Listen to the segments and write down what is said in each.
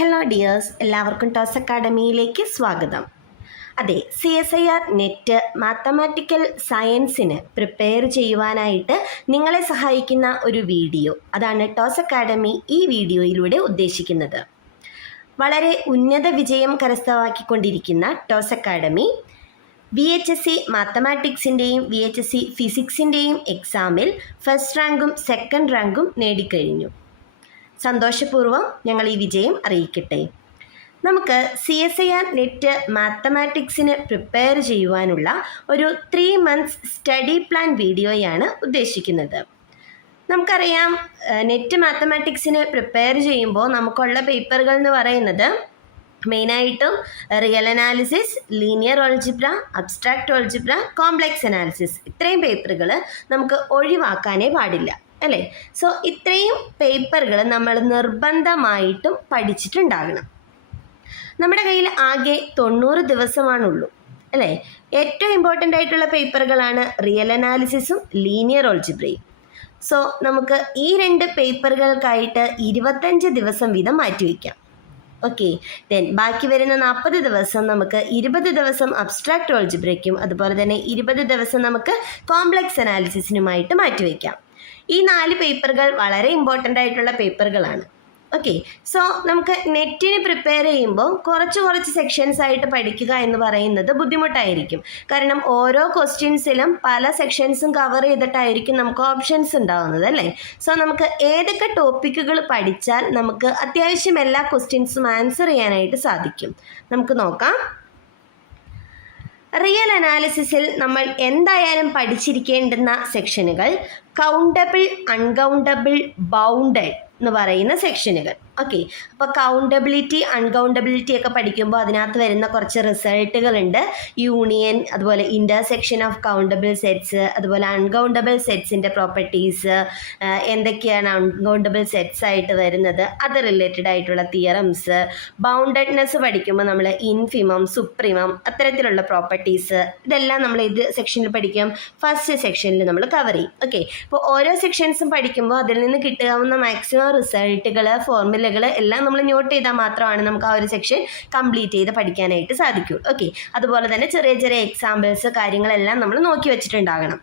Hello dears, എല്ലാവർക്കും toss അക്കാഡമിയിലേക്ക് സ്വാഗതം. അതെ, CSIR നെറ്റ് മാത്തമാറ്റിക്കൽ സയൻസിന് പ്രിപ്പയർ ചെയ്യുവാനായിട്ട് നിങ്ങളെ സഹായിക്കുന്ന ഒരു വീഡിയോ, അതാണ് ടോസ് അക്കാഡമി ഈ വീഡിയോയിലൂടെ ഉദ്ദേശിക്കുന്നത്. വളരെ ഉന്നത വിജയം കരസ്ഥമാക്കിക്കൊണ്ടിരിക്കുന്ന ടോസ് അക്കാഡമി VHSC മാത്തമാറ്റിക്സിൻ്റെയും VHSC ഫിസിക്സിൻ്റെയും എക്സാമിൽ ഫസ്റ്റ് റാങ്കും സെക്കൻഡ് റാങ്കും നേടിക്കഴിഞ്ഞു. സന്തോഷപൂർവ്വം ഞങ്ങൾ ഈ വിജയം അറിയിക്കട്ടെ. നമുക്ക് CSIR നെറ്റ് മാത്തമാറ്റിക്സിന് പ്രിപ്പയർ ചെയ്യുവാനുള്ള ഒരു 3 months സ്റ്റഡി പ്ലാൻ വീഡിയോയാണ് ഉദ്ദേശിക്കുന്നത്. നമുക്കറിയാം, നെറ്റ് മാത്തമാറ്റിക്സിന് പ്രിപ്പയർ ചെയ്യുമ്പോൾ നമുക്കുള്ള പേപ്പറുകൾ എന്ന് പറയുന്നത് മെയിനായിട്ടും real analysis, linear algebra, abstract algebra, complex analysis, ഇത്രയും പേപ്പറുകൾ നമുക്ക് ഒഴിവാക്കാനേ പാടില്ല, അല്ലേ? സോ ഇത്രയും പേപ്പറുകൾ നമ്മൾ നിർബന്ധമായിട്ടും പഠിച്ചിട്ടുണ്ടാകണം. നമ്മുടെ കയ്യിൽ ആകെ 90 ദിവസമാണുള്ളൂ, അല്ലേ? ഏറ്റവും ഇമ്പോർട്ടൻ്റ് ആയിട്ടുള്ള പേപ്പറുകളാണ് റിയൽ അനാലിസിസും ലീനിയർ ഓൾജിബ്രയും. സോ നമുക്ക് ഈ 2 പേപ്പറുകൾക്കായിട്ട് 25 ദിവസം വീതം മാറ്റിവെക്കാം. ഓക്കെ, ദെൻ ബാക്കി വരുന്ന 40 ദിവസം നമുക്ക് 20 ദിവസം അബ്സ്ട്രാക്റ്റ് ഓൾജിബ്രയ്ക്കും അതുപോലെ തന്നെ 20 ദിവസം നമുക്ക് കോംപ്ലക്സ് അനാലിസിസിനുമായിട്ട് മാറ്റിവെക്കാം. ഈ 4 പേപ്പറുകൾ വളരെ ഇമ്പോർട്ടൻ്റ് ആയിട്ടുള്ള പേപ്പറുകളാണ്. ഓക്കെ, സോ നമുക്ക് നെറ്റിന് പ്രിപ്പയർ ചെയ്യുമ്പോൾ കുറച്ച് സെക്ഷൻസ് ആയിട്ട് പഠിക്കുക എന്ന് പറയുന്നത് ബുദ്ധിമുട്ടായിരിക്കും. കാരണം ഓരോ ക്വസ്റ്റ്യൻസിലും പല സെക്ഷൻസും കവർ ചെയ്തിട്ടായിരിക്കും നമുക്ക് ഓപ്ഷൻസ് ഉണ്ടാകുന്നത്, അല്ലേ? സോ നമുക്ക് ഏതൊക്കെ ടോപ്പിക്കുകൾ പഠിച്ചാൽ നമുക്ക് അത്യാവശ്യം എല്ലാ ക്വസ്റ്റ്യൻസും ആൻസർ ചെയ്യാനായിട്ട് സാധിക്കും. നമുക്ക് നോക്കാം. റിയൽ അനാലിസിസിൽ നമ്മൾ എന്തായാലും പഠിച്ചിരിക്കേണ്ടുന്ന സെക്ഷനുകൾ കൗണ്ടബിൾ, അൺകൗണ്ടബിൾ, ബൗണ്ടഡ് എന്ന് പറയുന്ന സെക്ഷനുകൾ. ഓക്കെ, അപ്പോൾ കൗണ്ടബിലിറ്റി, അൺകൗണ്ടബിലിറ്റി ഒക്കെ പഠിക്കുമ്പോൾ അതിനകത്ത് വരുന്ന കുറച്ച് റിസൾട്ടുകളുണ്ട്. യൂണിയൻ, അതുപോലെ ഇൻ്റർസെക്ഷൻ ഓഫ് കൗണ്ടബിൾ സെറ്റ്സ്, അതുപോലെ അൺകൗണ്ടബിൾ സെറ്റ്സിൻ്റെ പ്രോപ്പർട്ടീസ്, എന്തൊക്കെയാണ് അൺകൗണ്ടബിൾ സെറ്റ്സ് ആയിട്ട് വരുന്നത്, അത് റിലേറ്റഡ് ആയിട്ടുള്ള തിയറംസ്. ബൗണ്ടഡ്നെസ് പഠിക്കുമ്പോൾ നമ്മൾ ഇൻഫിമം, സുപ്രീമം, അത്തരത്തിലുള്ള പ്രോപ്പർട്ടീസ്, ഇതെല്ലാം നമ്മൾ ഇത് സെക്ഷനിൽ പഠിക്കും. ഫസ്റ്റ് സെക്ഷനിൽ നമ്മൾ കവർ ചെയ്യും. ഓക്കെ, അപ്പോൾ ഓരോ സെക്ഷൻസും പഠിക്കുമ്പോൾ അതിൽ നിന്ന് കിട്ടാവുന്ന മാക്സിമം റിസൾട്ടുകൾ, ഫോർമുലകൾ എല്ലാം നമ്മൾ നോട്ട് ചെയ്താൽ മാത്രമാണ് നമുക്ക് ആ ഒരു സെക്ഷൻ കംപ്ലീറ്റ് ചെയ്ത് പഠിക്കാനായിട്ട് സാധിക്കുള്ളൂ. ഓക്കെ, അതുപോലെ തന്നെ ചെറിയ എക്സാമ്പിൾസ്, കാര്യങ്ങളെല്ലാം നമ്മൾ നോക്കി വെച്ചിട്ടുണ്ടാകണം.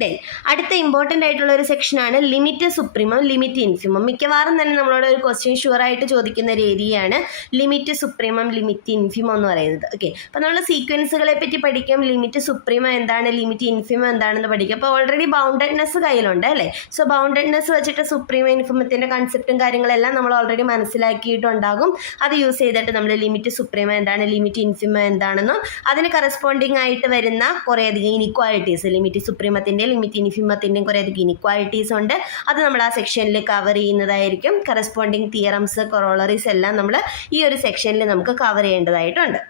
ദെൻ അടുത്ത ഇമ്പോർട്ടൻ്റ് ആയിട്ടുള്ള ഒരു സെക്ഷനാണ് ലിമിറ്റ് സുപ്രീമം, ലിമിറ്റ് ഇൻഫിമം. മിക്കവാറും തന്നെ നമ്മളോട് ഒരു ക്വസ്റ്റ്യൻ ഷുവറായിട്ട് ചോദിക്കുന്ന ഒരു ഏരിയയാണ് ലിമിറ്റ് സുപ്രീമം, ലിമിറ്റ് ഇൻഫിമം എന്ന് പറയുന്നത്. ഓക്കെ, അപ്പോൾ നമ്മൾ സീക്വൻസുകളെ പറ്റി പഠിക്കും. ലിമിറ്റ് സുപ്രീമം എന്താണ്, ലിമിറ്റ് ഇൻഫിമം എന്താണെന്ന് പഠിക്കും. അപ്പോൾ ഓൾറെഡി ബൗണ്ടഡ്നെസ് കയ്യിലുണ്ട്, അല്ലേ? സോ ബൗണ്ടഡ്നെസ് വെച്ചിട്ട് സുപ്രീമം, ഇൻഫിമത്തിൻ്റെ കൺസെപ്റ്റും കാര്യങ്ങളെല്ലാം നമ്മൾ ഓൾറെഡി മനസ്സിലാക്കിയിട്ടുണ്ടാകും. അത് യൂസ് ചെയ്തിട്ട് നമ്മൾ ലിമിറ്റ് സുപ്രീമം എന്താണ്, ലിമിറ്റ് ഇൻഫിമം എന്താണെന്നും അതിന് കറസ്പോണ്ടിങ് ആയിട്ട് വരുന്ന കുറേയധികം ഇനിക്വാലിറ്റീസ്, ലിമിറ്റ് സുപ്രീമത്തിൻ്റെ ലിമിറ്റ് ഇൻഫിമത്തിൻ്റെയും കുറേയധികം ഇനിക്വാലിറ്റീസ് ഉണ്ട്. അത് നമ്മൾ ആ സെക്ഷനിൽ കവർ ചെയ്യുന്നതായിരിക്കും. കറസ്പോണ്ടിങ് തിയറംസ്, കൊറോളറീസ് എല്ലാം നമ്മൾ ഈ ഒരു സെക്ഷനിൽ നമുക്ക് കവർ ചെയ്യേണ്ടതായിട്ടുണ്ട്.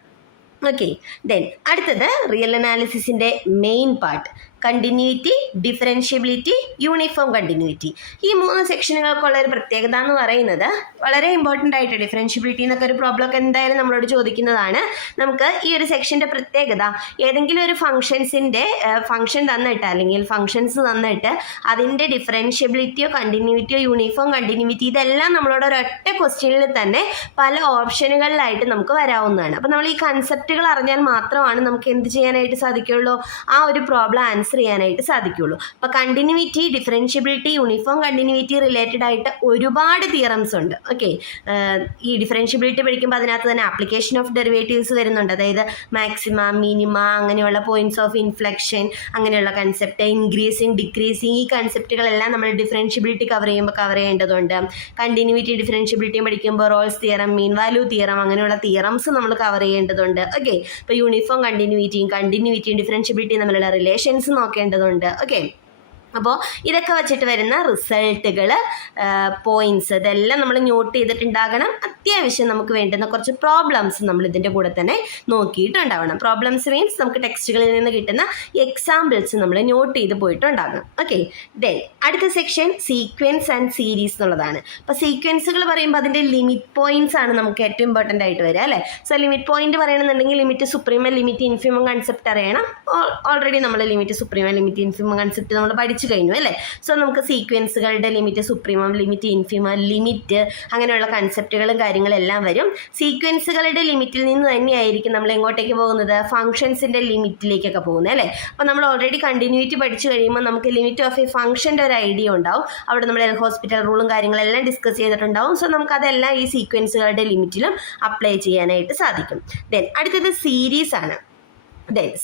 ഓക്കെ, ദെൻ അടുത്തത് റിയൽ അനാലിസിസിൻ്റെ main part, continuity, differentiability, uniform continuity. ഈ 3 സെക്ഷനുകൾക്കുള്ള ഒരു പ്രത്യേകത എന്ന് പറയുന്നത് വളരെ ഇമ്പോർട്ടൻ്റ് ആയിട്ട്, ഡിഫറൻഷ്യബിലിറ്റി എന്നൊക്കെ ഒരു പ്രോബ്ലം ഒക്കെ എന്തായാലും നമ്മളോട് ചോദിക്കുന്നതാണ്. നമുക്ക് ഈ ഒരു സെക്ഷൻ്റെ പ്രത്യേകത, ഏതെങ്കിലും ഒരു ഫംഗ്ഷൻ തന്നിട്ട് അല്ലെങ്കിൽ ഫംഗ്ഷൻസ് തന്നിട്ട് അതിൻ്റെ ഡിഫറൻഷ്യബിലിറ്റിയോ കണ്ടിന്യൂറ്റിയോ യൂണിഫോം കണ്ടിന്യൂറ്റി ഇതെല്ലാം നമ്മളോട് ഒരൊറ്റ ക്വസ്റ്റ്യനിൽ തന്നെ പല ഓപ്ഷനുകളിലായിട്ട് നമുക്ക് വരാവുന്നതാണ്. അപ്പോൾ നമ്മൾ ഈ കൺസെപ്റ്റുകൾ അറിഞ്ഞാൽ മാത്രമാണ് നമുക്ക് എന്ത് ചെയ്യാനായിട്ട് സാധിക്കുള്ളൂ, ആ ഒരു പ്രോബ്ലം ആൻസർ ചെയ്യാനായിട്ട് സാധിക്കുള്ളൂ. അപ്പോൾ continuity, differentiability, uniform continuity related ആയിട്ട് ഒരുപാട് തിയറംസ് ഉണ്ട്. ഓക്കെ, ഈ ഡിഫറൻഷ്യബിലിറ്റി പഠിക്കുമ്പോൾ അതിനകത്ത് തന്നെ ആപ്ലിക്കേഷൻ ഓഫ് ഡെറിവേറ്റീവ്സ് വരുന്നുണ്ട്. അതായത് മാക്സിമ, മിനിമ, അങ്ങനെയുള്ള പോയിന്റ്സ് ഓഫ് ഇൻഫ്ലക്ഷൻ, അങ്ങനെയുള്ള കൺസെപ്റ്റ്, ഇൻക്രീസിങ്, ഡിക്രീസിങ്, ഈ കൺസെപ്റ്റുകളെല്ലാം നമ്മൾ ഡിഫറൻഷ്യബിലിറ്റി കവർ ചെയ്യുമ്പോൾ കവർ ചെയ്യേണ്ടതുണ്ട്. കണ്ടിന്യൂറ്റി, ഡിഫറൻഷ്യബിലിറ്റി പഠിക്കുമ്പോൾ Rolls theorem, mean value theorem, അങ്ങനെയുള്ള തിയറംസ് നമ്മൾ കവർ ചെയ്യേണ്ടതുണ്ട്. ഓക്കെ, ഇപ്പോൾ യൂണിഫോം കണ്ടിന്യൂറ്റിയും ഡിഫറൻഷ്യബിലിറ്റിയും തമ്മിലുള്ള റിലേഷൻസ് നോക്കേണ്ടതുണ്ട്. ഓക്കെ, അപ്പോൾ ഇതൊക്കെ വെച്ചിട്ട് വരുന്ന റിസൾട്ടുകൾ, പോയിൻറ്റ്സ്, ഇതെല്ലാം നമ്മൾ നോട്ട് ചെയ്തിട്ടുണ്ടാകണം. അത്യാവശ്യം നമുക്ക് വേണ്ടുന്ന കുറച്ച് പ്രോബ്ലംസ് നമ്മൾ ഇതിൻ്റെ കൂടെ തന്നെ നോക്കിയിട്ടുണ്ടാവണം. പ്രോബ്ലംസ് മീൻസ് നമുക്ക് ടെക്സ്റ്റുകളിൽ നിന്ന് കിട്ടുന്ന എക്സാമ്പിൾസ് നമ്മൾ നോട്ട് ചെയ്ത് പോയിട്ടുണ്ടാകണം. ഓക്കെ, ദെൻ അടുത്ത സെക്ഷൻ സീക്വൻസ് ആൻഡ് സീരീസ് എന്നുള്ളതാണ്. അപ്പോൾ സീക്വൻസുകൾ പറയുമ്പോൾ അതിൻ്റെ ലിമിറ്റ് പോയിൻറ്റ്സ് ആണ് നമുക്ക് ഏറ്റവും ഇമ്പോർട്ടൻ്റ് ആയിട്ട് വരിക, അല്ലേ? സോ ലിമിറ്റ് പോയിന്റ് പറയണമെന്നുണ്ടെങ്കിൽ limit supremum, limit infimum concept അറിയണം. ഓൾറെഡി നമ്മൾ limit supremum, limit infimum concept നമ്മൾ പഠിച്ചു കഴിഞ്ഞു, അല്ലേ? സോ നമുക്ക് സീക്വൻസുകളുടെ limit supremum, limit infimum, limit, അങ്ങനെയുള്ള കൺസെപ്റ്റുകളും കാര്യങ്ങളെല്ലാം വരും. സീക്വൻസുകളുടെ ലിമിറ്റിൽ നിന്ന് തന്നെയായിരിക്കും നമ്മൾ എങ്ങോട്ടേക്ക് പോകുന്നത്, ഫംഗ്ഷൻസിൻ്റെ ലിമിറ്റിലേക്കൊക്കെ പോകുന്നത് അല്ലേ. അപ്പോൾ നമ്മൾ ഓൾറെഡി കണ്ടിന്യൂറ്റി പഠിച്ചു കഴിയുമ്പോൾ നമുക്ക് ലിമിറ്റ് ഓഫ് എ ഫംഗ്ഷൻ്റെ ഒരു ഐഡിയ ഉണ്ടാവും. അവിടെ നമ്മൾ ഹോസ്പിറ്റൽ റൂളും കാര്യങ്ങളെല്ലാം ഡിസ്കസ് ചെയ്തിട്ടുണ്ടാവും. സോ നമുക്കതെല്ലാം ഈ സീക്വൻസുകളുടെ ലിമിറ്റിലും അപ്ലൈ ചെയ്യാനായിട്ട് സാധിക്കും. ദെൻ അടുത്തത് സീരീസ് ആണ്.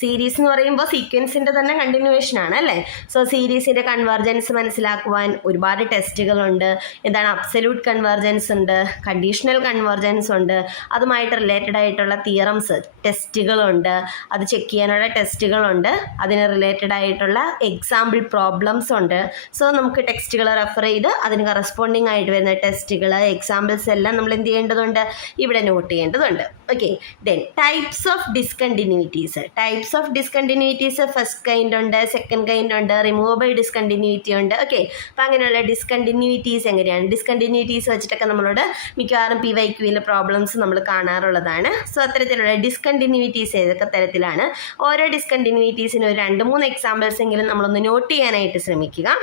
സീരീസ് എന്ന് പറയുമ്പോൾ സീക്വൻസിൻ്റെ തന്നെ കണ്ടിന്യൂവേഷൻ ആണ് അല്ലേ. സോ സീരീസിൻ്റെ കൺവർജൻസ് മനസ്സിലാക്കുവാൻ ഒരുപാട് ടെസ്റ്റുകളുണ്ട്. എന്താണ്, അബ്സല്യൂട്ട് കൺവർജൻസ് ഉണ്ട്, കണ്ടീഷണൽ കൺവർജൻസ് ഉണ്ട്, അതുമായിട്ട് റിലേറ്റഡ് ആയിട്ടുള്ള തിയറംസ് ടെസ്റ്റുകളുണ്ട്, അത് ചെക്ക് ചെയ്യാനുള്ള ടെസ്റ്റുകളുണ്ട്, അതിന് റിലേറ്റഡ് ആയിട്ടുള്ള എക്സാമ്പിൾ പ്രോബ്ലംസ് ഉണ്ട്. സോ നമുക്ക് ടെക്സ്റ്റുകൾ റെഫർ ചെയ്ത് അതിന് കറസ്പോണ്ടിങ് ആയിട്ട് വരുന്ന ടെസ്റ്റുകൾ, എക്സാമ്പിൾസ് എല്ലാം നമ്മൾ എന്ത് ചെയ്യേണ്ടതുണ്ട്, ഇവിടെ നോട്ട് ചെയ്യേണ്ടതുണ്ട്. Okay. Then types of discontinuities. Types of discontinuities first kind ഉണ്ട്, സെക്കൻഡ് കൈൻഡ് ഉണ്ട്, റിമൂവബിൾ ഡിസ്കണ്ടിന്യൂയിറ്റി ഉണ്ട്. ഓക്കെ. അപ്പോൾ അങ്ങനെയുള്ള ഡിസ്കണ്ടിന്യൂയിറ്റീസ് എങ്ങനെയാണ്, ഡിസ്കണ്ടിന്യൂയിറ്റീസ് വെച്ചിട്ടൊക്കെ നമ്മളോട് മിക്കവാറും PYQയിൽ പ്രോബ്ലംസ് നമ്മൾ കാണാറുള്ളതാണ്. സോ അത്തരത്തിലുള്ള ഡിസ്കണ്ടിന്യൂയിറ്റീസ് ഏതൊക്കെ തരത്തിലാണ്, ഓരോ ഡിസ്കണ്ടിന്യൂയിറ്റീസിന് ഒരു 2-3 എക്സാമ്പിൾസ് എങ്കിലും നമ്മളൊന്ന് നോട്ട് ചെയ്യാനായിട്ട് ശ്രമിക്കുക.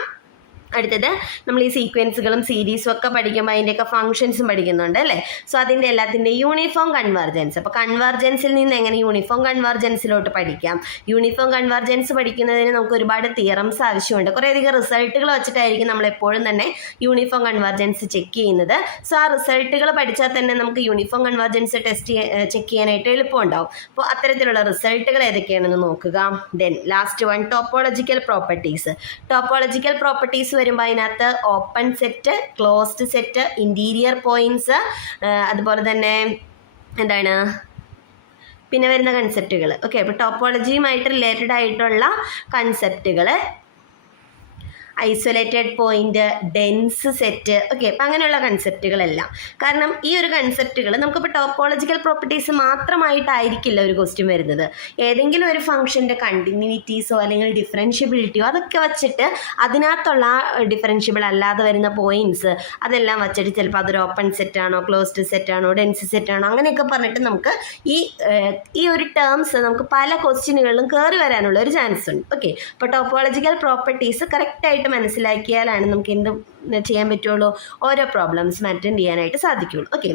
അടുത്തത് നമ്മൾ ഈ സീക്വൻസുകളും സീരീസും ഒക്കെ പഠിക്കുമ്പോൾ അതിൻ്റെയൊക്കെ ഫംഗ്ഷൻസും പഠിക്കുന്നുണ്ട് അല്ലേ. സോ അതിൻ്റെ എല്ലാത്തിൻ്റെ യൂണിഫോം കൺവർജൻസ്. അപ്പോൾ കൺവർജൻസിൽ നിന്ന് എങ്ങനെ യൂണിഫോം കൺവർജൻസിലോട്ട് പഠിക്കാം. യൂണിഫോം കൺവർജൻസ് പഠിക്കുന്നതിന് നമുക്ക് ഒരുപാട് തിയറംസ് ആവശ്യമുണ്ട്. കുറേയധികം റിസൾട്ടുകൾ വെച്ചിട്ടായിരിക്കും നമ്മൾ എപ്പോഴും തന്നെ യൂണിഫോം കൺവർജൻസ് ചെക്ക് ചെയ്യുന്നത്. സോ ആ റിസൾട്ടുകൾ പഠിച്ചാൽ തന്നെ നമുക്ക് യൂണിഫോം കൺവർജൻസ് ചെക്ക് ചെയ്യാനായിട്ട് എളുപ്പമുണ്ടാവും. അപ്പോൾ അത്തരത്തിലുള്ള റിസൾട്ടുകൾ ഏതൊക്കെയാണെന്ന് നോക്കുക. Then last one, topological properties. Topological properties വരുമ്പോൾ അതിനകത്ത് open set, closed set, interior points, അതുപോലെ തന്നെ എന്താണ് പിന്നെ വരുന്ന കൺസെപ്റ്റുകൾ. ഓക്കെ. അപ്പോൾ ടോപ്പോളജിയുമായിട്ട് റിലേറ്റഡ് ആയിട്ടുള്ള കൺസെപ്റ്റുകൾ, isolated point, dense set. Okay. അപ്പം അങ്ങനെയുള്ള കൺസെപ്റ്റുകളെല്ലാം. കാരണം ഈ ഒരു കൺസെപ്റ്റുകൾ നമുക്കിപ്പോൾ ടോപ്പോളജിക്കൽ പ്രോപ്പർട്ടീസ് മാത്രമായിട്ടായിരിക്കില്ല ഒരു ക്വസ്റ്റ്യൻ വരുന്നത്. ഏതെങ്കിലും ഒരു ഫംഗ്ഷൻ്റെ കണ്ടിന്യൂയിറ്റീസോ അല്ലെങ്കിൽ ഡിഫറൻഷ്യബിലിറ്റിയോ അതൊക്കെ വച്ചിട്ട് അതിനകത്തുള്ള ഡിഫറൻഷ്യബിൾ അല്ലാതെ വരുന്ന പോയിന്റ്സ് അതെല്ലാം വച്ചിട്ട് ചിലപ്പോൾ അതൊരു ഓപ്പൺ സെറ്റാണോ, ക്ലോസ്ഡ് സെറ്റാണോ, ഡെൻസ് സെറ്റാണോ, അങ്ങനെയൊക്കെ പറഞ്ഞിട്ട് നമുക്ക് ഈ ഒരു ടേംസ് നമുക്ക് പല ക്വസ്റ്റ്യനുകളിലും കയറി വരാനുള്ള ഒരു ചാൻസ് ഉണ്ട്. ഓക്കെ. അപ്പോൾ ടോപ്പോളജിക്കൽ പ്രോപ്പർട്ടീസ് കറക്റ്റായിട്ട് മനസ്സിലാക്കിയാലാണ് നമുക്ക് എന്ത് ചെയ്യാൻ പറ്റുള്ളൂ, ഓരോ പ്രോബ്ലംസും അറ്റൻഡ് ചെയ്യാനായിട്ട് സാധിക്കുള്ളൂ. ഓക്കെ.